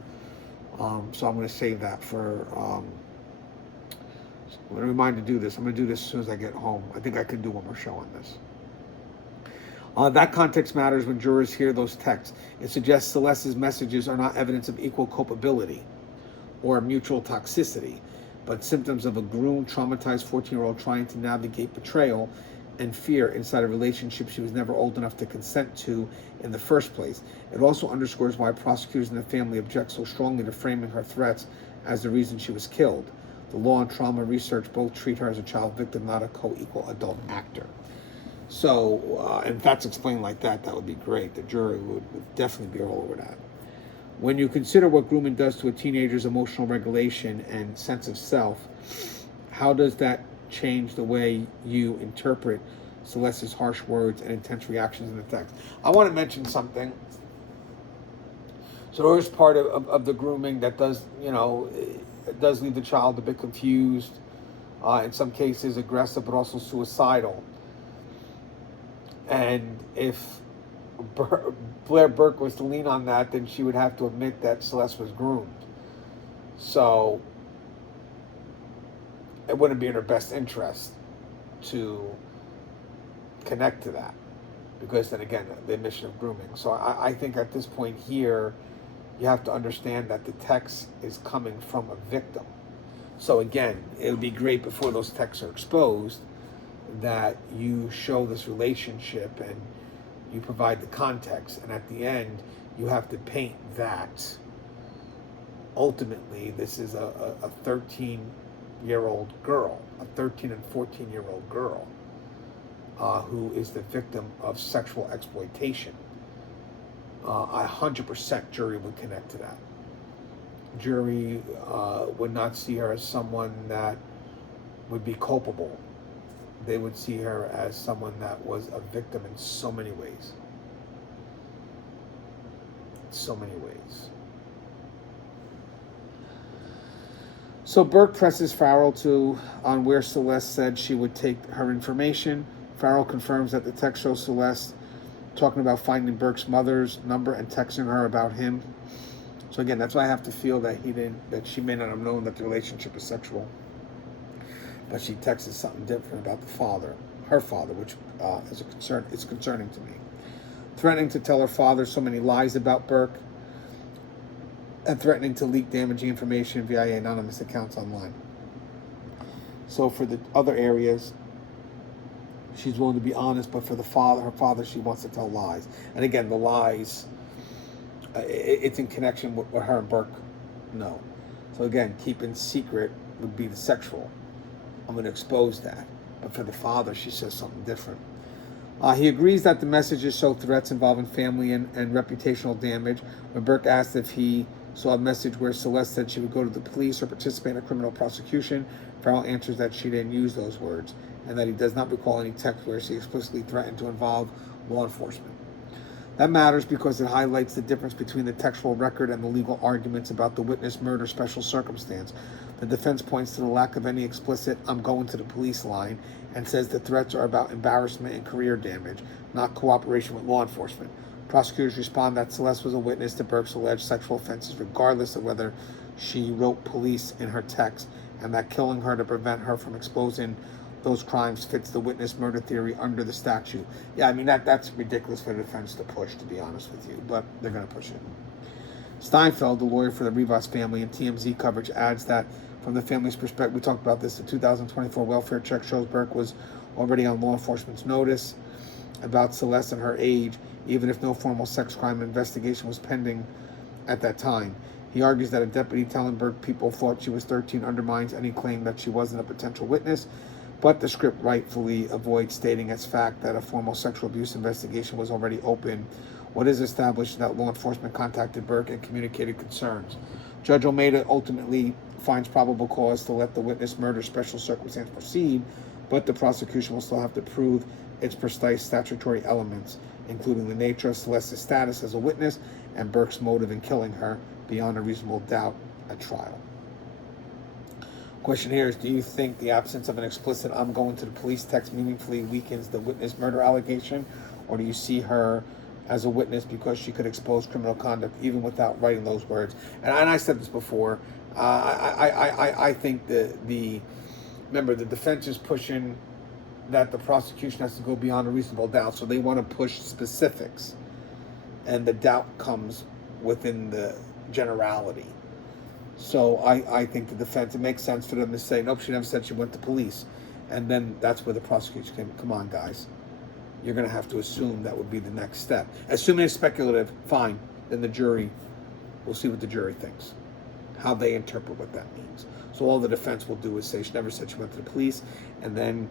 So I'm going to save that for... I'm going to remind to do this. I'm going to do this as soon as I get home. I think I can do one more show on this. That context matters when jurors hear those texts. It suggests Celeste's messages are not evidence of equal culpability or mutual toxicity, but symptoms of a groomed, traumatized 14-year-old trying to navigate betrayal and fear inside a relationship she was never old enough to consent to in the first place. It also underscores why prosecutors and the family object so strongly to framing her threats as the reason she was killed. The law and trauma research both treat her as a child victim, not a co-equal adult actor. So, and if that's explained like that, that would be great. The jury would definitely be all over that. When you consider what grooming does to a teenager's emotional regulation and sense of self, how does that change the way you interpret Celeste's harsh words and intense reactions in the text? I want to mention something. So there is part of the grooming that does, it does leave the child a bit confused, in some cases aggressive, but also suicidal. And if Blair Burke was to lean on that, then she would have to admit that Celeste was groomed. So it wouldn't be in her best interest to connect to that, because then again, the admission of grooming. So I think at this point here, you have to understand that the text is coming from a victim. So again, it would be great before those texts are exposed that you show this relationship and you provide the context, and at the end, you have to paint that ultimately this is a 13-year-old girl, a 13 and 14-year-old girl who is the victim of sexual exploitation. 100% jury would connect to that. Jury would not see her as someone that would be culpable. They would see her as someone that was a victim in so many ways. So many ways. So Burke presses Farrell on where Celeste said she would take her information. Farrell confirms that the text shows Celeste talking about finding Burke's mother's number and texting her about him. So again, that's why I have to feel that she may not have known that the relationship is sexual. But she texted something different about the father, her father, which is a concern. It's concerning to me. Threatening to tell her father so many lies about Burke, and threatening to leak damaging information via anonymous accounts online. So for the other areas, she's willing to be honest, but for her father, she wants to tell lies. And again, the lies, it's in connection with what her and Burke know. So again, keeping secret would be the sexual. I'm going to expose that. But for the father, she says something different. He agrees that the messages show threats involving family and reputational damage. When Burke asked if he saw a message where Celeste said she would go to the police or participate in a criminal prosecution, Farrell answers that she didn't use those words, and that he does not recall any text where she explicitly threatened to involve law enforcement. That matters because it highlights the difference between the textual record and the legal arguments about the witness murder special circumstance. The defense points to the lack of any explicit "I'm going to the police" line and says the threats are about embarrassment and career damage, not cooperation with law enforcement. Prosecutors respond that Celeste was a witness to Burke's alleged sexual offenses regardless of whether she wrote police in her text, and that killing her to prevent her from exposing those crimes fits the witness murder theory under the statute. Yeah, I mean, that's ridiculous for the defense to push, to be honest with you, but they're going to push it. Steinfeld, the lawyer for the Rivas family in TMZ coverage, adds that from the family's perspective, we talked about this, the 2024 welfare check shows Burke was already on law enforcement's notice about Celeste and her age, even if no formal sex crime investigation was pending at that time. He argues that a deputy telling Burke people thought she was 13 undermines any claim that she wasn't a potential witness, but the script rightfully avoids stating as fact that a formal sexual abuse investigation was already open. What is established that law enforcement contacted Burke and communicated concerns. Judge Almeida ultimately finds probable cause to let the witness murder special circumstance proceed, but the prosecution will still have to prove its precise statutory elements, including the nature of Celeste's status as a witness and Burke's motive in killing her beyond a reasonable doubt at trial. Question here is, do you think the absence of an explicit "I'm going to the police" text meaningfully weakens the witness murder allegation, or do you see her as a witness because she could expose criminal conduct even without writing those words? And I said this before, I think remember, the defense is pushing that the prosecution has to go beyond a reasonable doubt, so they want to push specifics, and the doubt comes within the generality. So I think the defense, it makes sense for them to say, nope, she never said she went to police. And then that's where the prosecution came, come on, guys. You're going to have to assume that would be the next step. Assuming it's speculative, fine. Then the jury, we'll see what the jury thinks, how they interpret what that means. So all the defense will do is say she never said she went to the police, and then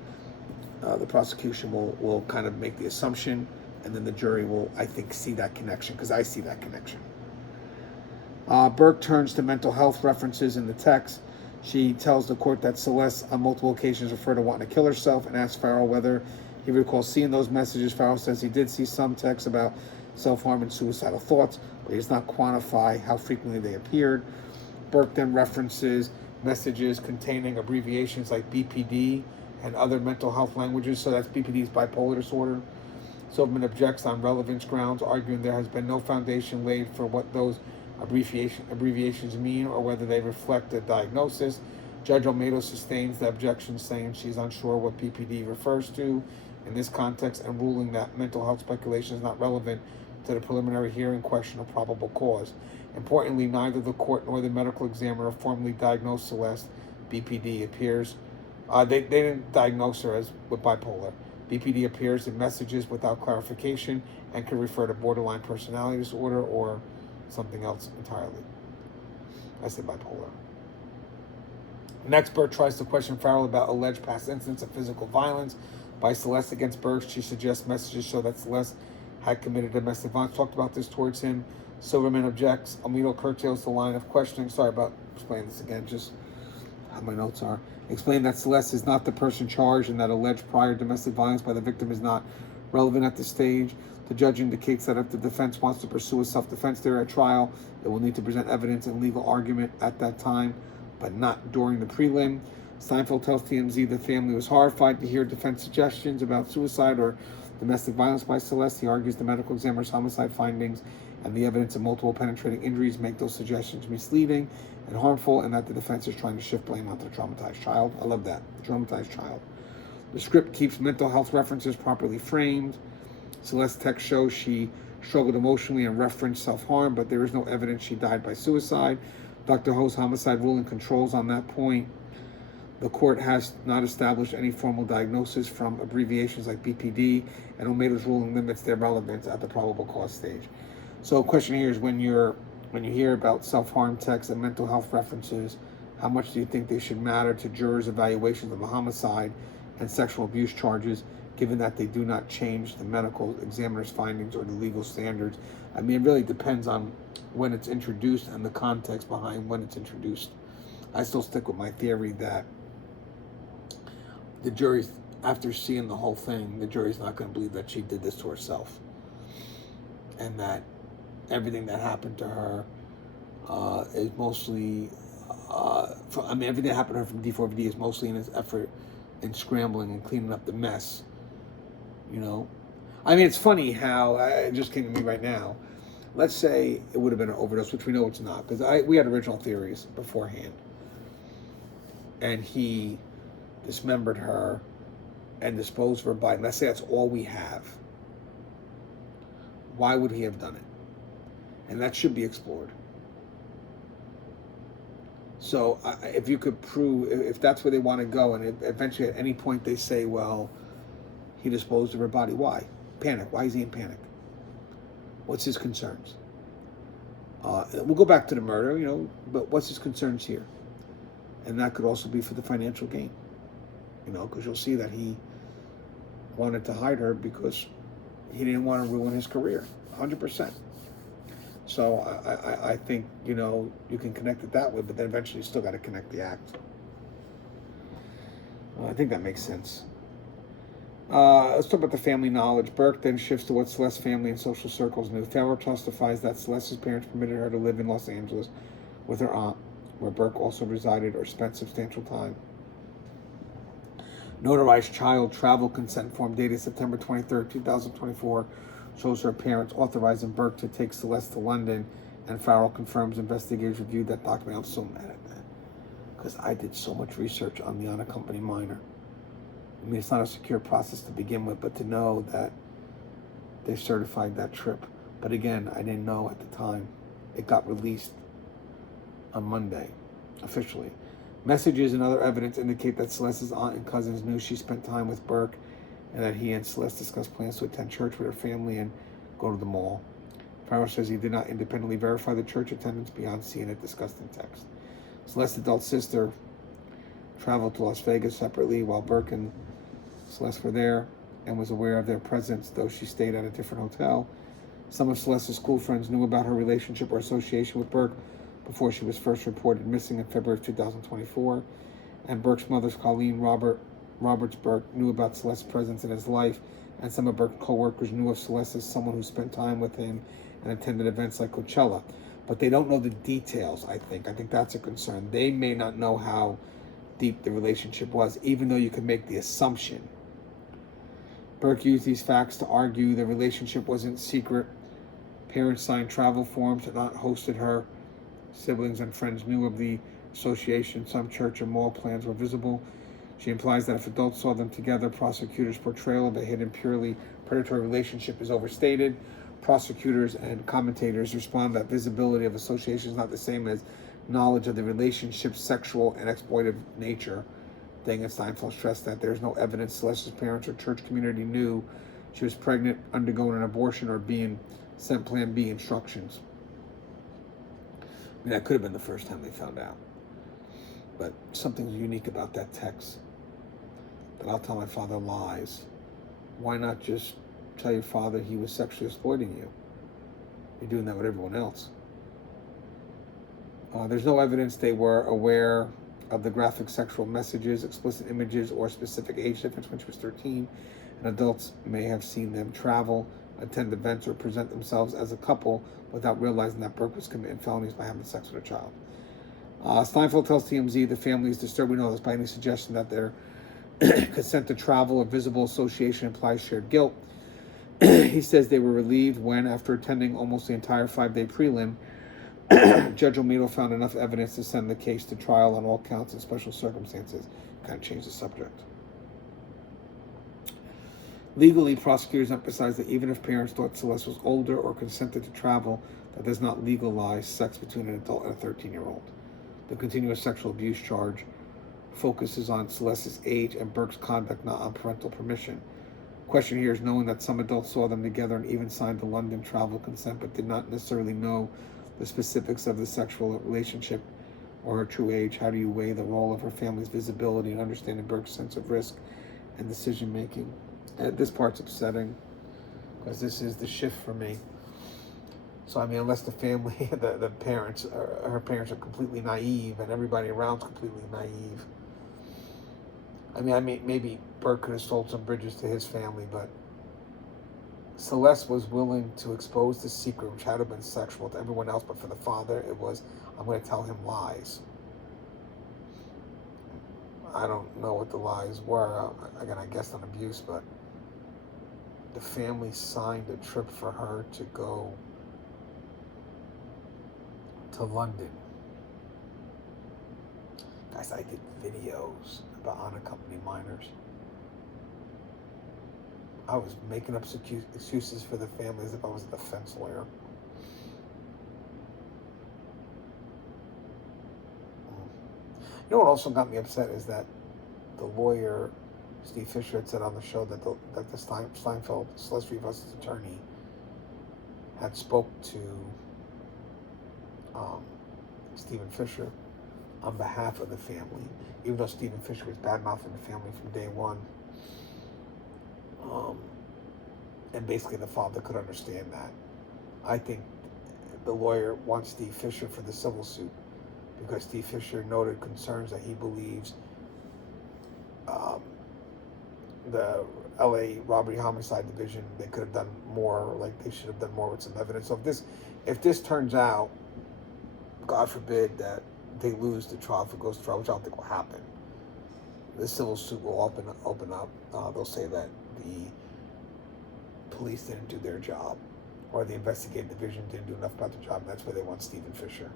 the prosecution will kind of make the assumption, and then the jury will, I think, see that connection, because I see that connection. Burke turns to mental health references in the text. She tells the court that Celeste on multiple occasions referred to wanting to kill herself and asks Farrell whether he recalls seeing those messages. Farrell says he did see some texts about self-harm and suicidal thoughts, but he does not quantify how frequently they appeared. Burke then references messages containing abbreviations like BPD and other mental health languages. So that's BPD's bipolar disorder. Silverman objects on relevance grounds, arguing there has been no foundation laid for what those abbreviations mean or whether they reflect a diagnosis. Judge Almeida sustains the objection, saying she's unsure what BPD refers to in this context and ruling that mental health speculation is not relevant to the preliminary hearing question of probable cause. Importantly, neither the court nor the medical examiner formally diagnosed Celeste BPD. Appears they didn't diagnose her as with bipolar. BPD appears in messages without clarification and can refer to borderline personality disorder or something else entirely. I say bipolar. Next, Burke tries to question Farrell about alleged past incidents of physical violence by Celeste against Burke. She suggests messages show that Celeste had committed domestic violence. Talked about this towards him. Silverman objects. Almeida curtails the line of questioning. Sorry about explaining this again, just how my notes are. Explain that Celeste is not the person charged and that alleged prior domestic violence by the victim is not relevant at this stage. The judge indicates that if the defense wants to pursue a self-defense theory at trial, it will need to present evidence and legal argument at that time, but not during the prelim. Steinfeld tells TMZ the family was horrified to hear defense suggestions about suicide or domestic violence by Celeste. He argues the medical examiner's homicide findings and the evidence of multiple penetrating injuries make those suggestions misleading and harmful, and that the defense is trying to shift blame onto the traumatized child. I love that, the traumatized child. The script keeps mental health references properly framed. Celeste's text shows she struggled emotionally and referenced self-harm, but there is no evidence she died by suicide. Dr. Ho's homicide ruling controls on that point. The court has not established any formal diagnosis from abbreviations like BPD, and Omeida's ruling limits their relevance at the probable cause stage. So the question here is, when you hear about self-harm texts and mental health references, how much do you think they should matter to jurors' evaluations of a homicide and sexual abuse charges, given that they do not change the medical examiner's findings or the legal standards? I mean, it really depends on when it's introduced and the context behind when it's introduced. I still stick with my theory that the jury, after seeing the whole thing, the jury's not going to believe that she did this to herself, and that everything that happened to her is mostly, everything that happened to her from D4vd is mostly in his effort in scrambling and cleaning up the mess, you know? I mean, it's funny how, it just came to me right now, let's say it would have been an overdose, which we know it's not, because we had original theories beforehand, and he dismembered her and disposed of her body. Let's say that's all we have. Why would he have done it? And that should be explored. So if you could prove, if that's where they want to go, and eventually at any point they say, well, he disposed of her body, why? Panic. Why is he in panic? What's his concerns? We'll go back to the murder, but what's his concerns here? And that could also be for the financial gain, because you'll see that he wanted to hide her because he didn't want to ruin his career, 100%. So I think, you can connect it that way, but then eventually you still got to connect the act. Well, I think that makes sense. Let's talk about the family knowledge. Burke then shifts to what Celeste's family and social circles knew. Farrell testifies that Celeste's parents permitted her to live in Los Angeles with her aunt, where Burke also resided or spent substantial time. Notarized child travel consent form dated September 23rd, 2024 shows her parents authorizing Burke to take Celeste to London, and Farrell confirms investigators reviewed that document. I'm so mad at that, because I did so much research on the unaccompanied minor. I mean, it's not a secure process to begin with, but to know that they certified that trip. But again, I didn't know at the time. It got released on Monday, officially. Messages and other evidence indicate that Celeste's aunt and cousins knew she spent time with Burke, and that he and Celeste discussed plans to attend church with her family and go to the mall. Farrell says he did not independently verify the church attendance beyond seeing it discussed in text. Celeste's adult sister traveled to Las Vegas separately while Burke and Celeste were there, and was aware of their presence, though she stayed at a different hotel. Some of Celeste's school friends knew about her relationship or association with Burke before she was first reported missing in February of 2024. And Burke's mother, Colleen Roberts Burke, knew about Celeste's presence in his life, and some of Burke's co-workers knew of Celeste as someone who spent time with him and attended events like Coachella. But they don't know the details, I think. I think that's a concern. They may not know how deep the relationship was, even though you could make the assumption. Burke used these facts to argue the relationship wasn't secret. Parents signed travel forms and aunt hosted her. Siblings and friends knew of the association. Some church and mall plans were visible. She implies that if adults saw them together, prosecutors' portrayal of a hidden, purely predatory relationship is overstated. Prosecutors and commentators respond that visibility of association is not the same as knowledge of the relationship's sexual and exploitive nature. thing, and Steinfeld stressed that there's no evidence Celeste's parents or church community knew she was pregnant, undergoing an abortion, or being sent Plan B instructions. I mean, that could have been the first time they found out. But something's unique about that text. That I'll tell my father lies. Why not just tell your father he was sexually exploiting you? You're doing that with everyone else. There's no evidence they were aware of the graphic sexual messages, explicit images, or specific age difference when she was 13. And adults may have seen them travel, attend events, or present themselves as a couple without realizing that Burke was committing felonies by having sex with a child. Steinfeld tells TMZ the family is disturbed. We know this by any suggestion that their consent to travel or visible association implies shared guilt. He says they were relieved when, after attending almost the entire 5-day prelim, Judge O'Meado found enough evidence to send the case to trial on all counts in special circumstances. Kind of changed the subject. Legally, prosecutors emphasize that even if parents thought Celeste was older or consented to travel, that does not legalize sex between an adult and a 13-year-old. The continuous sexual abuse charge focuses on Celeste's age and Burke's conduct, not on parental permission. The question here is knowing that some adults saw them together and even signed the London travel consent, but did not necessarily know the specifics of the sexual relationship or her true age. How do you weigh the role of her family's visibility and understanding Burke's sense of risk and decision-making? And this part's upsetting because this is the shift for me. So, I mean, unless the family, the parents, her parents are completely naive and everybody around's completely naive. I mean, maybe Burke could have sold some bridges to his family, but Celeste was willing to expose the secret, which had to have been sexual to everyone else, but for the father, it was, I'm going to tell him lies. I don't know what the lies were. Again, I guessed on abuse, but the family signed a trip for her to go to London. Guys, I did videos about unaccompanied minors. I was making up excuses for the family as if I was a defense lawyer. You know what also got me upset is that the lawyer, Steve Fisher, had said on the show that the Steinfeld, Celeste Rivas' attorney, had spoke to Stephen Fisher on behalf of the family, even though Stephen Fisher was bad-mouthing the family from day one. And basically the father could understand that. I think the lawyer wants Steve Fisher for the civil suit because Steve Fisher noted concerns that he believes the LA Robbery Homicide Division, they could have done more, like they should have done more with some evidence. So if this turns out, God forbid, that they lose the trial, if it goes to trial, which I don't think will happen, the civil suit will open up. They'll say that the police didn't do their job, or the investigative division didn't do enough about the job, and that's why they want Stephen Fisher,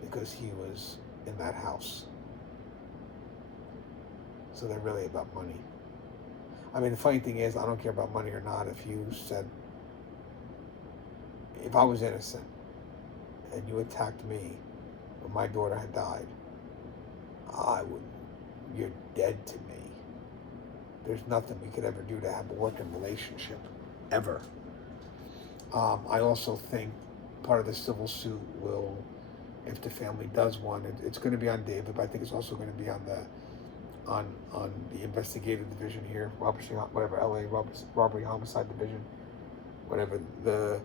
because he was in that house. So they're really about money. I mean, the funny thing is, I don't care about money or not. If you said, if I was innocent and you attacked me when my daughter had died, you're dead to me. There's nothing we could ever do to have a working relationship, ever. I also think part of the civil suit will, if the family does one, it's going to be on David, but I think it's also going to be on the investigative division here, LA Robbery Homicide Division, whatever the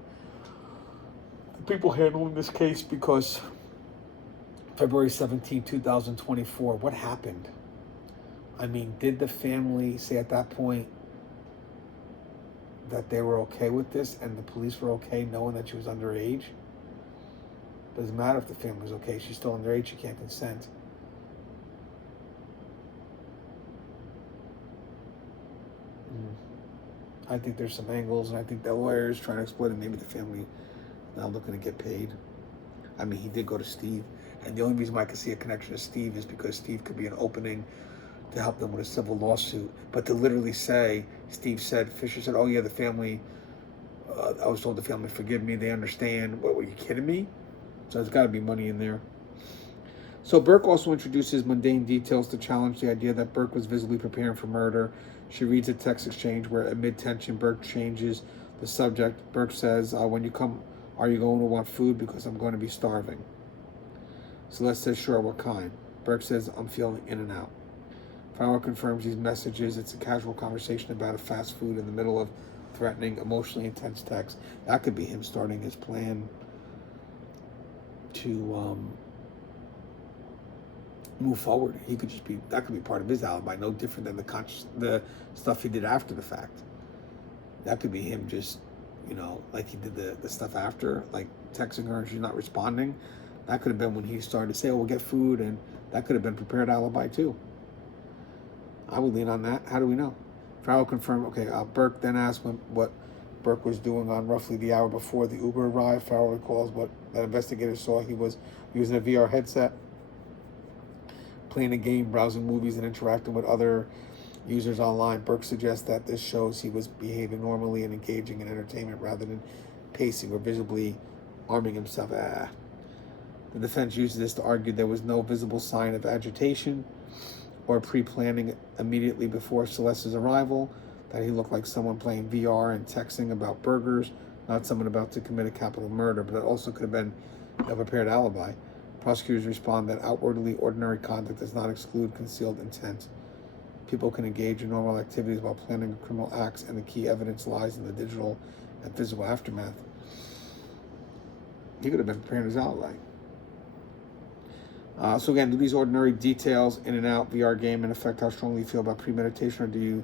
people handling this case, because February 17, 2024, what happened? I mean, did the family say at that point that they were okay with this and the police were okay knowing that she was underage? Doesn't matter if the family's okay. She's still underage. She can't consent. I think there's some angles, and I think the lawyer is trying to exploit it. Maybe the family now looking to get paid. I mean, he did go to Steve, and the only reason why I can see a connection to Steve is because Steve could be an opening to help them with a civil lawsuit. But to literally say, Fisher said, oh yeah, the family, I was told the family forgive me, they understand. What, were you kidding me? So there's got to be money in there. So Burke also introduces mundane details to challenge the idea that Burke was visibly preparing for murder. She reads a text exchange where, amid tension, Burke changes the subject. Burke says, when you come, are you going to want food? Because I'm going to be starving. Celeste says, sure, what kind? Burke says, I'm feeling in and out. Farrell confirms these messages. It's a casual conversation about a fast food in the middle of threatening, emotionally intense text. That could be him starting his plan to move forward. He could just be, that could be part of his alibi, no different than the stuff he did after the fact. That could be him just, like he did the stuff after, like texting her and she's not responding. That could have been when he started to say, we'll get food, and that could have been prepared alibi too. I would lean on that. How do we know? Farrell confirmed, okay, Burke then asked what Burke was doing on roughly the hour before the Uber arrived. Farrell recalls what that investigator saw. He was using a VR headset, playing a game, browsing movies, and interacting with other users online. Burke suggests that this shows he was behaving normally and engaging in entertainment rather than pacing or visibly arming himself. The defense uses this to argue there was no visible sign of agitation or pre-planning immediately before Celeste's arrival, that he looked like someone playing VR and texting about burgers, not someone about to commit a capital murder, but that also could have been a prepared alibi. Prosecutors respond that outwardly ordinary conduct does not exclude concealed intent. People can engage in normal activities while planning criminal acts, and the key evidence lies in the digital and physical aftermath. He could have been preparing his alibi. So again, do these ordinary details in and out VR game affect how strongly you feel about premeditation, or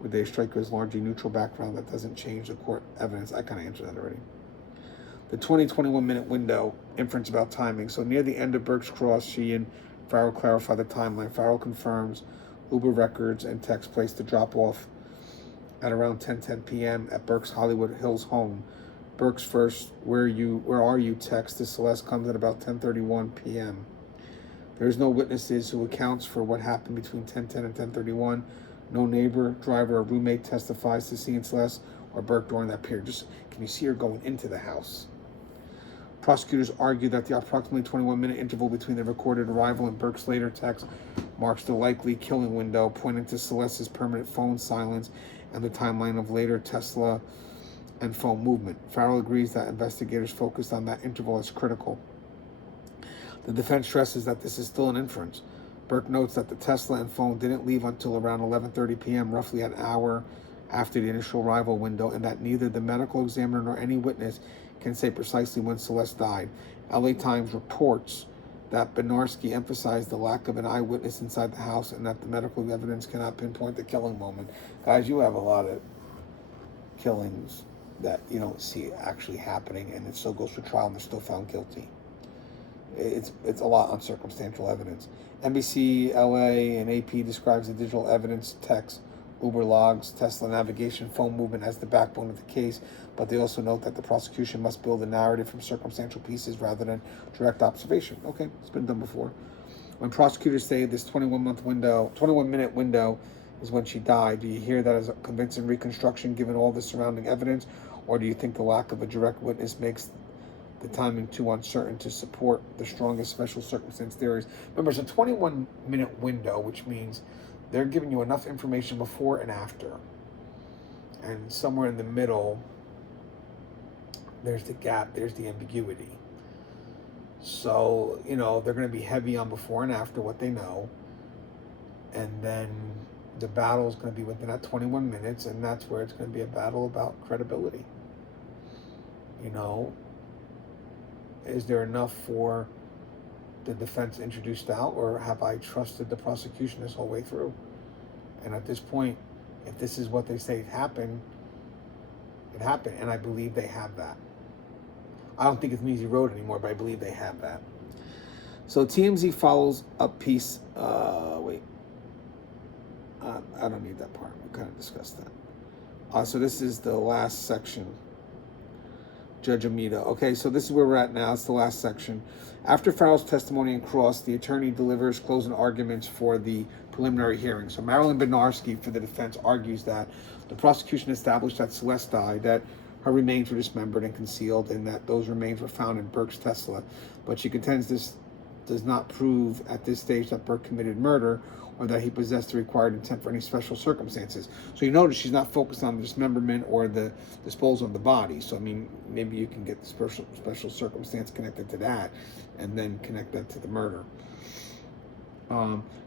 would they strike you as largely neutral background that doesn't change the court evidence? I kind of answered that already. The 21 minute window, inference about timing. So near the end of Burke's cross, she and Farrell clarify the timeline. Farrell confirms Uber records and text placed the drop off at around 10:10 p.m. at Burke's Hollywood Hills home. Burke's first "Where are you?" text to Celeste comes at about 10:31 p.m. There's no witnesses who accounts for what happened between 10:10 and 10:31. No neighbor, driver, or roommate testifies to seeing Celeste or Burke during that period. Just can you see her going into the house? Prosecutors argue that the approximately 21-minute interval between the recorded arrival and Burke's later text marks the likely killing window, pointing to Celeste's permanent phone silence and the timeline of later Tesla and phone movement. Farrell agrees that investigators focused on that interval as critical. The defense stresses that this is still an inference. Burke notes that the Tesla and phone didn't leave until around 11:30 p.m., roughly an hour after the initial arrival window, and that neither the medical examiner nor any witness can say precisely when Celeste died. LA Times reports that Bednarski emphasized the lack of an eyewitness inside the house and that the medical evidence cannot pinpoint the killing moment. Guys, you have a lot of killings that you don't see actually happening, and it still goes to trial and they're still found guilty. It's a lot on circumstantial evidence. NBC, LA, and AP describes the digital evidence, text, Uber logs, Tesla navigation, phone movement as the backbone of the case, but they also note that the prosecution must build a narrative from circumstantial pieces rather than direct observation. Okay, it's been done before. When prosecutors say this 21-minute window is when she died, do you hear that as a convincing reconstruction given all the surrounding evidence, or do you think the lack of a direct witness makes the timing too uncertain to support the strongest special circumstance theories? Remember, it's a 21-minute window, which means they're giving you enough information before and after. And somewhere in the middle, there's the gap, there's the ambiguity. So, they're going to be heavy on before and after what they know. And then the battle is going to be within that 21 minutes, and that's where it's going to be a battle about credibility. Is there enough for the defense introduced out, or have I trusted the prosecution this whole way through? And at this point, if this is what they say happened, it happened, and I believe they have that. I don't think it's an easy road anymore, but I believe they have that. So TMZ follows up piece. I don't need that part. We kind of discussed that. So this is the last section. Judge Amita. Okay, so this is where we're at now. It's the last section. After Farrell's testimony and cross, the attorney delivers closing arguments for the preliminary hearing. So Marilyn Bednarski for the defense argues that the prosecution established that Celeste died, that her remains were dismembered and concealed, and that those remains were found in Burke's Tesla. But she contends this does not prove at this stage that Burke committed murder or that he possessed the required intent for any special circumstances. So you notice she's not focused on the dismemberment or the disposal of the body. So, I mean, maybe you can get the special circumstance connected to that and then connect that to the murder.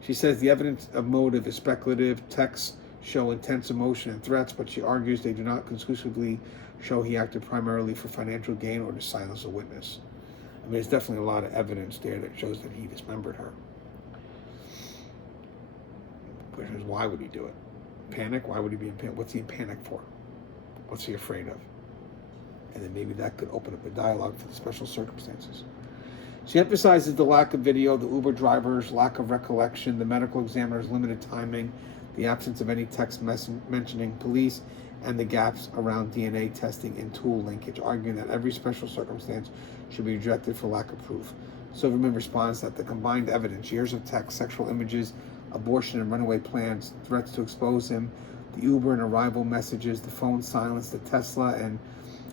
She says the evidence of motive is speculative. Texts show intense emotion and threats, but she argues they do not conclusively show he acted primarily for financial gain or to silence a witness. I mean, there's definitely a lot of evidence there that shows that he dismembered her. The question is, why would he do it? Panic? Why would he be in panic? What's he in panic for? What's he afraid of? And then maybe that could open up a dialogue for the special circumstances. She emphasizes the lack of video, the Uber driver's lack of recollection, the medical examiner's limited timing, the absence of any text mentioning police, and the gaps around DNA testing and tool linkage, arguing that every special circumstance should be rejected for lack of proof. Silverman responds that the combined evidence, years of text, sexual images, abortion and runaway plans, threats to expose him, the Uber and arrival messages, the phone silence, the Tesla and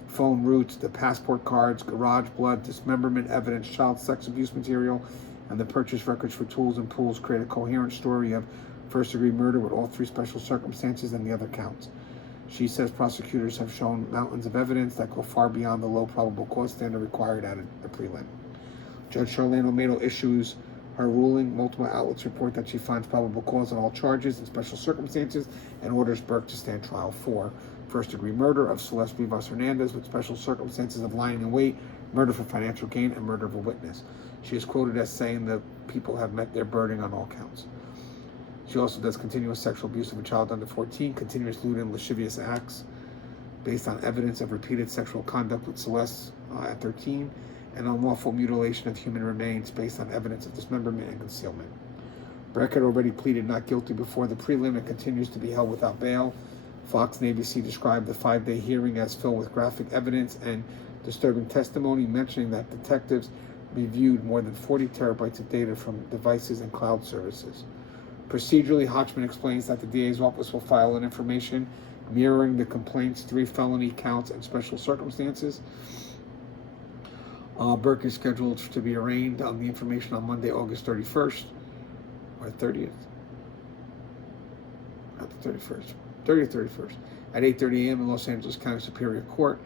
phone routes, the passport cards, garage blood, dismemberment evidence, child sex abuse material, and the purchase records for tools and pools create a coherent story of first-degree murder with all three special circumstances and the other counts. She says prosecutors have shown mountains of evidence that go far beyond the low probable cause standard required at a prelim. Judge Charlene Olmedo issues her ruling. Multiple outlets report that she finds probable cause on all charges and special circumstances and orders Burke to stand trial for first-degree murder of Celeste Rivas Hernandez with special circumstances of lying in wait, murder for financial gain, and murder of a witness. She is quoted as saying that people have met their burden on all counts. She also does continuous sexual abuse of a child under 14, continuous lewd and lascivious acts based on evidence of repeated sexual conduct with Celeste at 13, and unlawful mutilation of human remains based on evidence of dismemberment and concealment. Burke had already pleaded not guilty before the prelim and continues to be held without bail. Fox and ABC described the 5-day hearing as filled with graphic evidence and disturbing testimony, mentioning that detectives reviewed more than 40 terabytes of data from devices and cloud services. Procedurally, Hodgman explains that the DA's office will file an information mirroring the complaint's 3 felony counts and special circumstances. Burke is scheduled to be arraigned on the information on Monday, August 31st, or 30th. Not the 31st. 30th, 31st, at 8:30 a.m. in Los Angeles County Superior Court.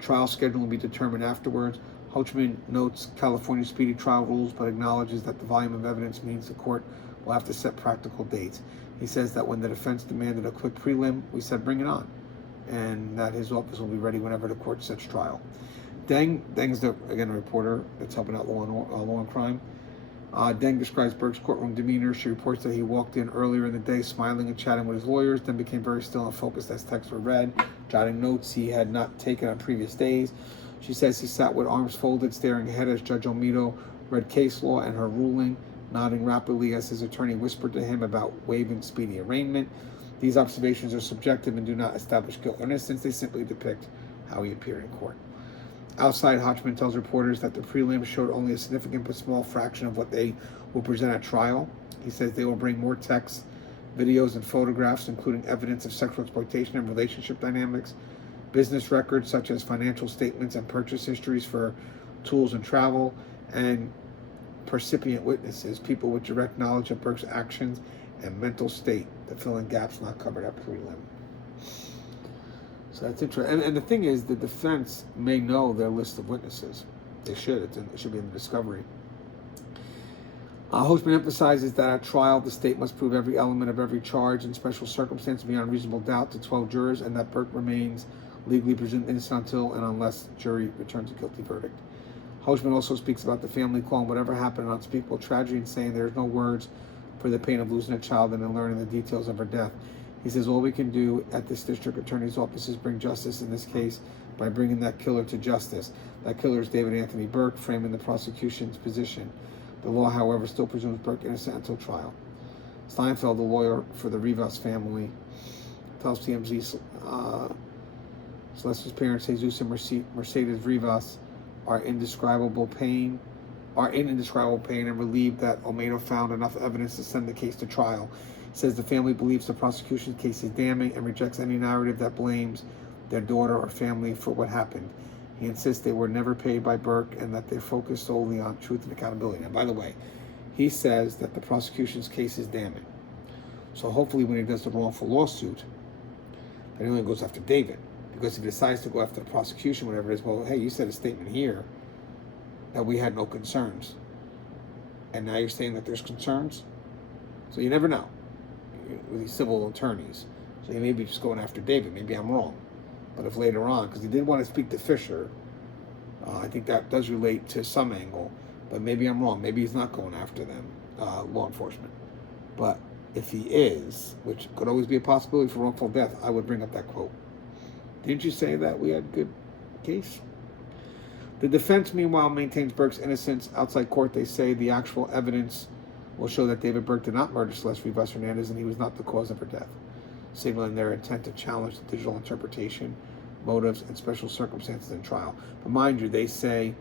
Trial schedule will be determined afterwards. Hodgman notes California speedy trial rules, but acknowledges that the volume of evidence means the court will have to set practical dates. He says that when the defense demanded a quick prelim, we said bring it on, and that his office will be ready whenever the court sets trial. Deng's again a reporter that's helping out law and crime. Deng describes Burke's courtroom demeanor. She reports that he walked in earlier in the day smiling and chatting with his lawyers, then became very still and focused as texts were read, jotting notes he had not taken on previous days. She says he sat with arms folded, staring ahead as Judge Olmedo read case law and her ruling, nodding rapidly as his attorney whispered to him about waiving speedy arraignment. These observations are subjective and do not establish guilt or innocence. They simply depict how he appeared in court. Outside, Hodgman tells reporters that the prelim showed only a significant but small fraction of what they will present at trial. He says they will bring more text, videos, and photographs, including evidence of sexual exploitation and relationship dynamics, business records such as financial statements and purchase histories for tools and travel, and percipient witnesses, people with direct knowledge of Burke's actions and mental state, to fill in gaps not covered at prelim. So that's interesting. And the thing is, the defense may know their list of witnesses. They should. It should be in the discovery. Hodgman emphasizes that at trial, the state must prove every element of every charge and special circumstance beyond reasonable doubt to 12 jurors, and that Burke remains legally presumed innocent until and unless jury returns a guilty verdict. Hodgman also speaks about the family calling whatever happened an unspeakable tragedy and saying there is no words for the pain of losing a child and then learning the details of her death. He says all we can do at this district attorney's office is bring justice in this case by bringing that killer to justice. That killer is David Anthony Burke, framing the prosecution's position. The law, however, still presumes Burke innocent until trial. Steinfeld, the lawyer for the Rivas family, tells TMZ Celeste's parents, Jesus and Mercedes Rivas, are in indescribable pain and relieved that Olmedo found enough evidence to send the case to trial. Says the family believes the prosecution's case is damning and rejects any narrative that blames their daughter or family for what happened. He insists they were never paid by Burke and that they focused solely on truth and accountability. And by the way, he says that the prosecution's case is damning. So hopefully when he does the wrongful lawsuit, that he only goes after David. Because if he decides to go after the prosecution, whatever it is, well, hey, you said a statement here that we had no concerns. And now you're saying that there's concerns? So you never know with these civil attorneys. So he may be just going after David. Maybe I'm wrong. But if later on, because he did want to speak to Fisher, I think that does relate to some angle. But maybe I'm wrong. Maybe he's not going after them, law enforcement. But if he is, which could always be a possibility for wrongful death, I would bring up that quote. Didn't you say that we had a good case? The defense, meanwhile, maintains Burke's innocence. Outside court, they say the actual evidence will show that David Burke did not murder Celeste Rivas Hernandez and he was not the cause of her death, signaling their intent to challenge the digital interpretation, motives, and special circumstances in trial. But mind you, they say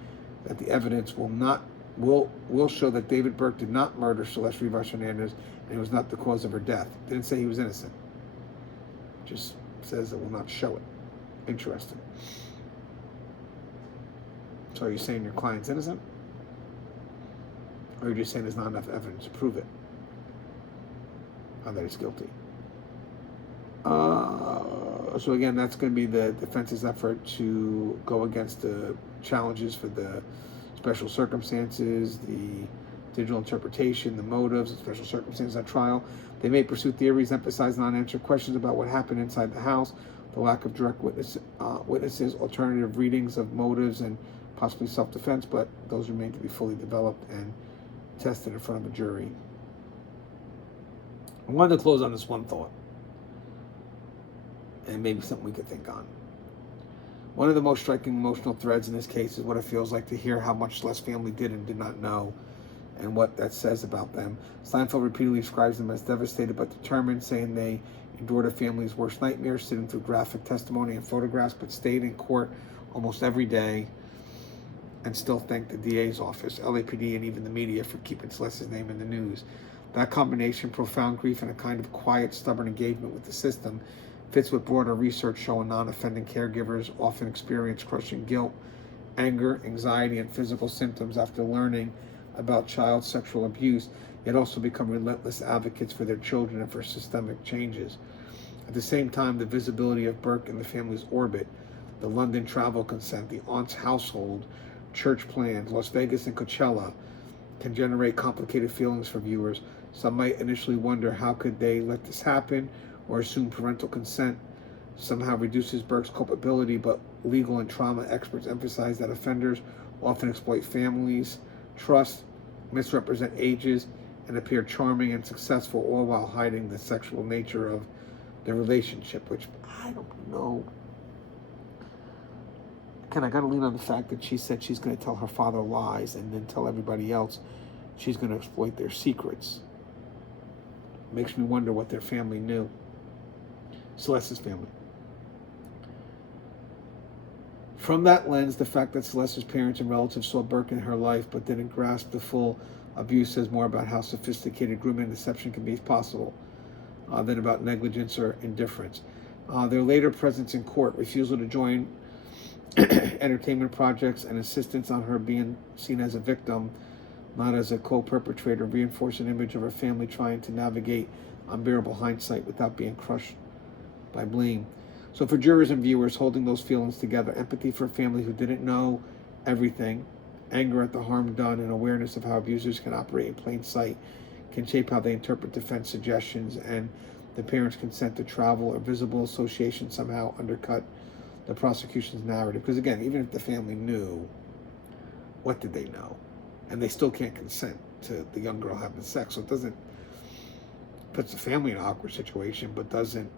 that the evidence will show that David Burke did not murder Celeste Rivas Hernandez and he was not the cause of her death. Didn't say he was innocent. Just says it will not show it. Interesting. So are you saying your client's innocent? Or are you just saying there's not enough evidence to prove it? Or that he's guilty? So again, that's going to be the defense's effort to go against the challenges for the special circumstances, the digital interpretation, the motives, and special circumstances at trial. They may pursue theories, emphasize non-answered questions about what happened inside the house, the lack of direct witnesses, alternative readings of motives, and possibly self-defense, but those remain to be fully developed and tested in front of a jury. I wanted to close on this one thought, and maybe something we could think on. One of the most striking emotional threads in this case is what it feels like to hear how much Celeste's family did and did not know, and what that says about them. Steinfeld repeatedly describes them as devastated but determined, saying they endured a family's worst nightmares, sitting through graphic testimony and photographs, but stayed in court almost every day and still thanked the DA's office, LAPD, and even the media for keeping Celeste's name in the news. That combination, profound grief and a kind of quiet, stubborn engagement with the system, fits with broader research showing non-offending caregivers often experience crushing guilt, anger, anxiety, and physical symptoms after learning about child sexual abuse, yet also become relentless advocates for their children and for systemic changes. At the same time, the visibility of Burke and the family's orbit, the London travel consent, the aunt's household, church plans, Las Vegas and Coachella, can generate complicated feelings for viewers. Some might initially wonder how could they let this happen, or assume parental consent somehow reduces Burke's culpability, but legal and trauma experts emphasize that offenders often exploit families, trust, misrepresent ages, and appear charming and successful, all while hiding the sexual nature of their relationship, which I don't know. Again, I got to lean on the fact that she said she's going to tell her father lies and then tell everybody else she's going to exploit their secrets. Makes me wonder what their family knew. Celeste's family. From that lens, the fact that Celeste's parents and relatives saw Burke in her life but didn't grasp the full abuse says more about how sophisticated grooming and deception can be possible than about negligence or indifference. Their later presence in court, refusal to join entertainment projects, and insistence on her being seen as a victim, not as a co-perpetrator, reinforce an image of her family trying to navigate unbearable hindsight without being crushed by blame. So for jurors and viewers, holding those feelings together, empathy for a family who didn't know everything, anger at the harm done, and awareness of how abusers can operate in plain sight can shape how they interpret defense suggestions, and the parents' consent to travel or visible association somehow undercut the prosecution's narrative. Because again, even if the family knew, what did they know? And they still can't consent to the young girl having sex. So it doesn't, puts the family in an awkward situation, but doesn't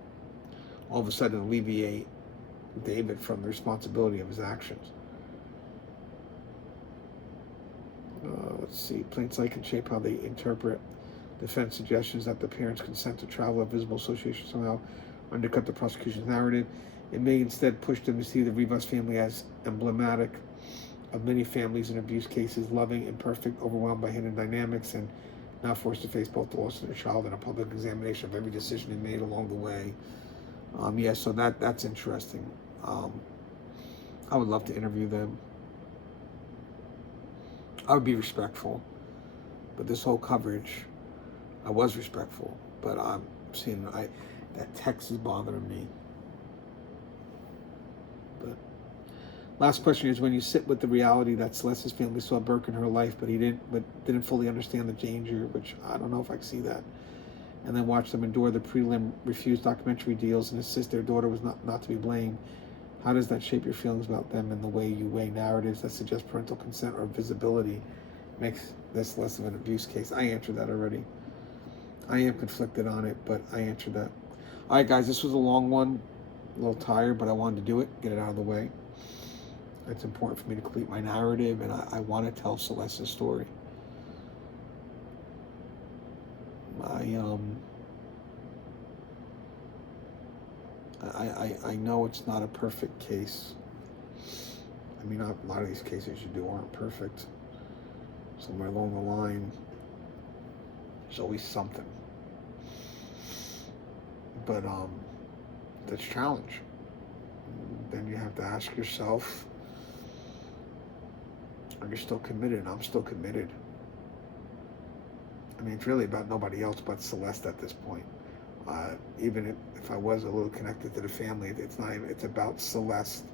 all of a sudden alleviate David from the responsibility of his actions. Let's see. Plain sight can shape how they interpret defense suggestions that the parents' consent to travel or visible association somehow undercut the prosecution's narrative. It may instead push them to see the Rivas family as emblematic of many families in abuse cases, loving, imperfect, overwhelmed by hidden dynamics, and now forced to face both the loss of their child and a public examination of every decision they made along the way. So that's interesting. I would love to interview them. I would be respectful. But this whole coverage, I was respectful. But I'm seeing that text is bothering me. But last question is, when you sit with the reality that Celeste's family saw Burke in her life, but didn't fully understand the danger, which I don't know if I can see that, and then watch them endure the prelim, refuse documentary deals, and insist their daughter was not to be blamed, how does that shape your feelings about them and the way you weigh narratives that suggest parental consent or visibility makes this less of an abuse case? I answered that already. I am conflicted on it, but I answered that. All right, guys, this was a long one, a little tired, but I wanted to do it, get it out of the way. It's important for me to complete my narrative, and I want to tell Celeste's story. I know it's not a perfect case. I mean, a lot of these cases you do aren't perfect. Somewhere along the line, there's always something. But that's a challenge. Then you have to ask yourself, are you still committed? I'm still committed. I mean, it's really about nobody else but Celeste at this point. Even if I was a little connected to the family, it's not even, it's about Celeste.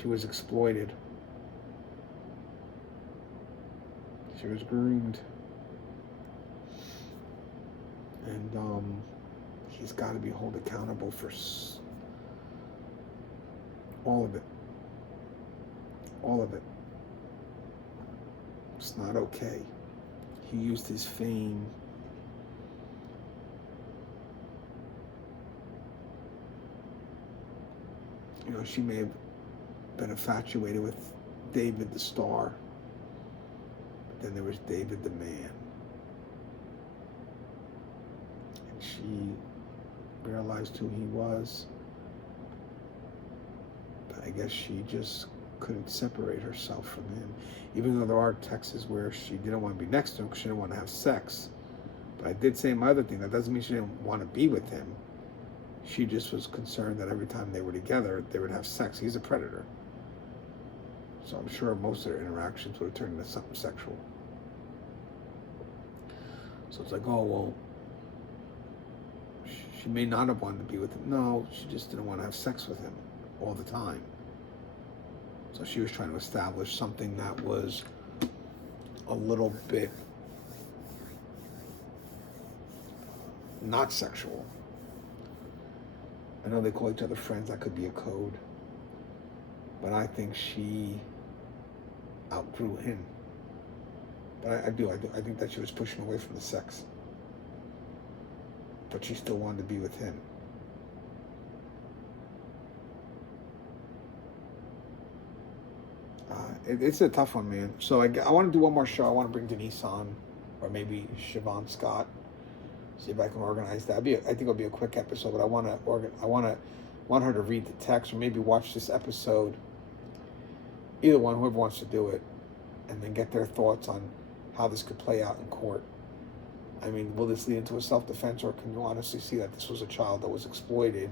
She was exploited. She was groomed. And he's got to be held accountable for all of it. All of it. It's not okay. He used his fame. You know, she may have been infatuated with David the star, but then there was David the man. And she realized who he was, but I guess she just couldn't separate herself from him, even though there are texts where she didn't want to be next to him because she didn't want to have sex. But I did say my other thing, that doesn't mean she didn't want to be with him. She just was concerned that every time they were together, they would have sex. He's a predator. So I'm sure most of their interactions would have turned into something sexual. So it's like, oh, well, she may not have wanted to be with him. No, she just didn't want to have sex with him all the time. So she was trying to establish something that was a little bit not sexual. I know they call each other friends. That could be a code. But I think she outgrew him. But I do. I think that she was pushing away from the sex. But she still wanted to be with him. It's a tough one, man. So I want to do one more show. I want to bring Denise on, or maybe Siobhan Scott. See if I can organize that. I think it'll be a quick episode, but I want her to read the text, or maybe watch this episode. Either one, whoever wants to do it, and then get their thoughts on how this could play out in court. I mean, will this lead into a self-defense, or can you honestly see that this was a child that was exploited,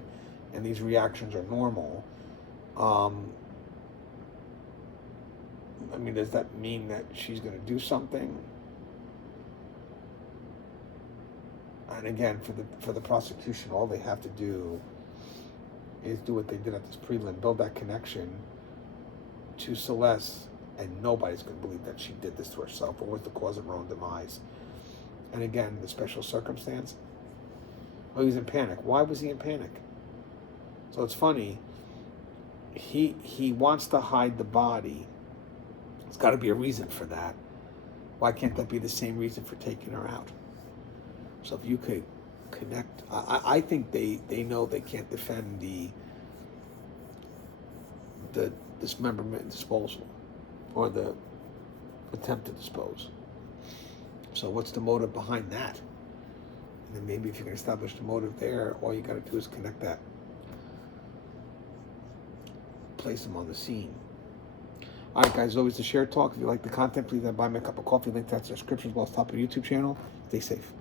and these reactions are normal? I mean, does that mean that she's going to do something? And again, for the prosecution, all they have to do is do what they did at this prelim, build that connection to Celeste, and nobody's going to believe that she did this to herself or was the cause of her own demise. And again, the special circumstance. Oh, he was in panic. Why was he in panic? So it's funny. He wants to hide the body. There's got to be a reason for that. Why can't that be the same reason for taking her out? So if you could connect, I think they know they can't defend the dismemberment and disposal, or the attempt to dispose. So what's the motive behind that? And then maybe if you can establish the motive there, all you got to do is connect that. Place them on the scene. All right, guys, always the share talk. If you like the content, please buy me a cup of coffee. Link to that in the description as well as top of the YouTube channel. Stay safe.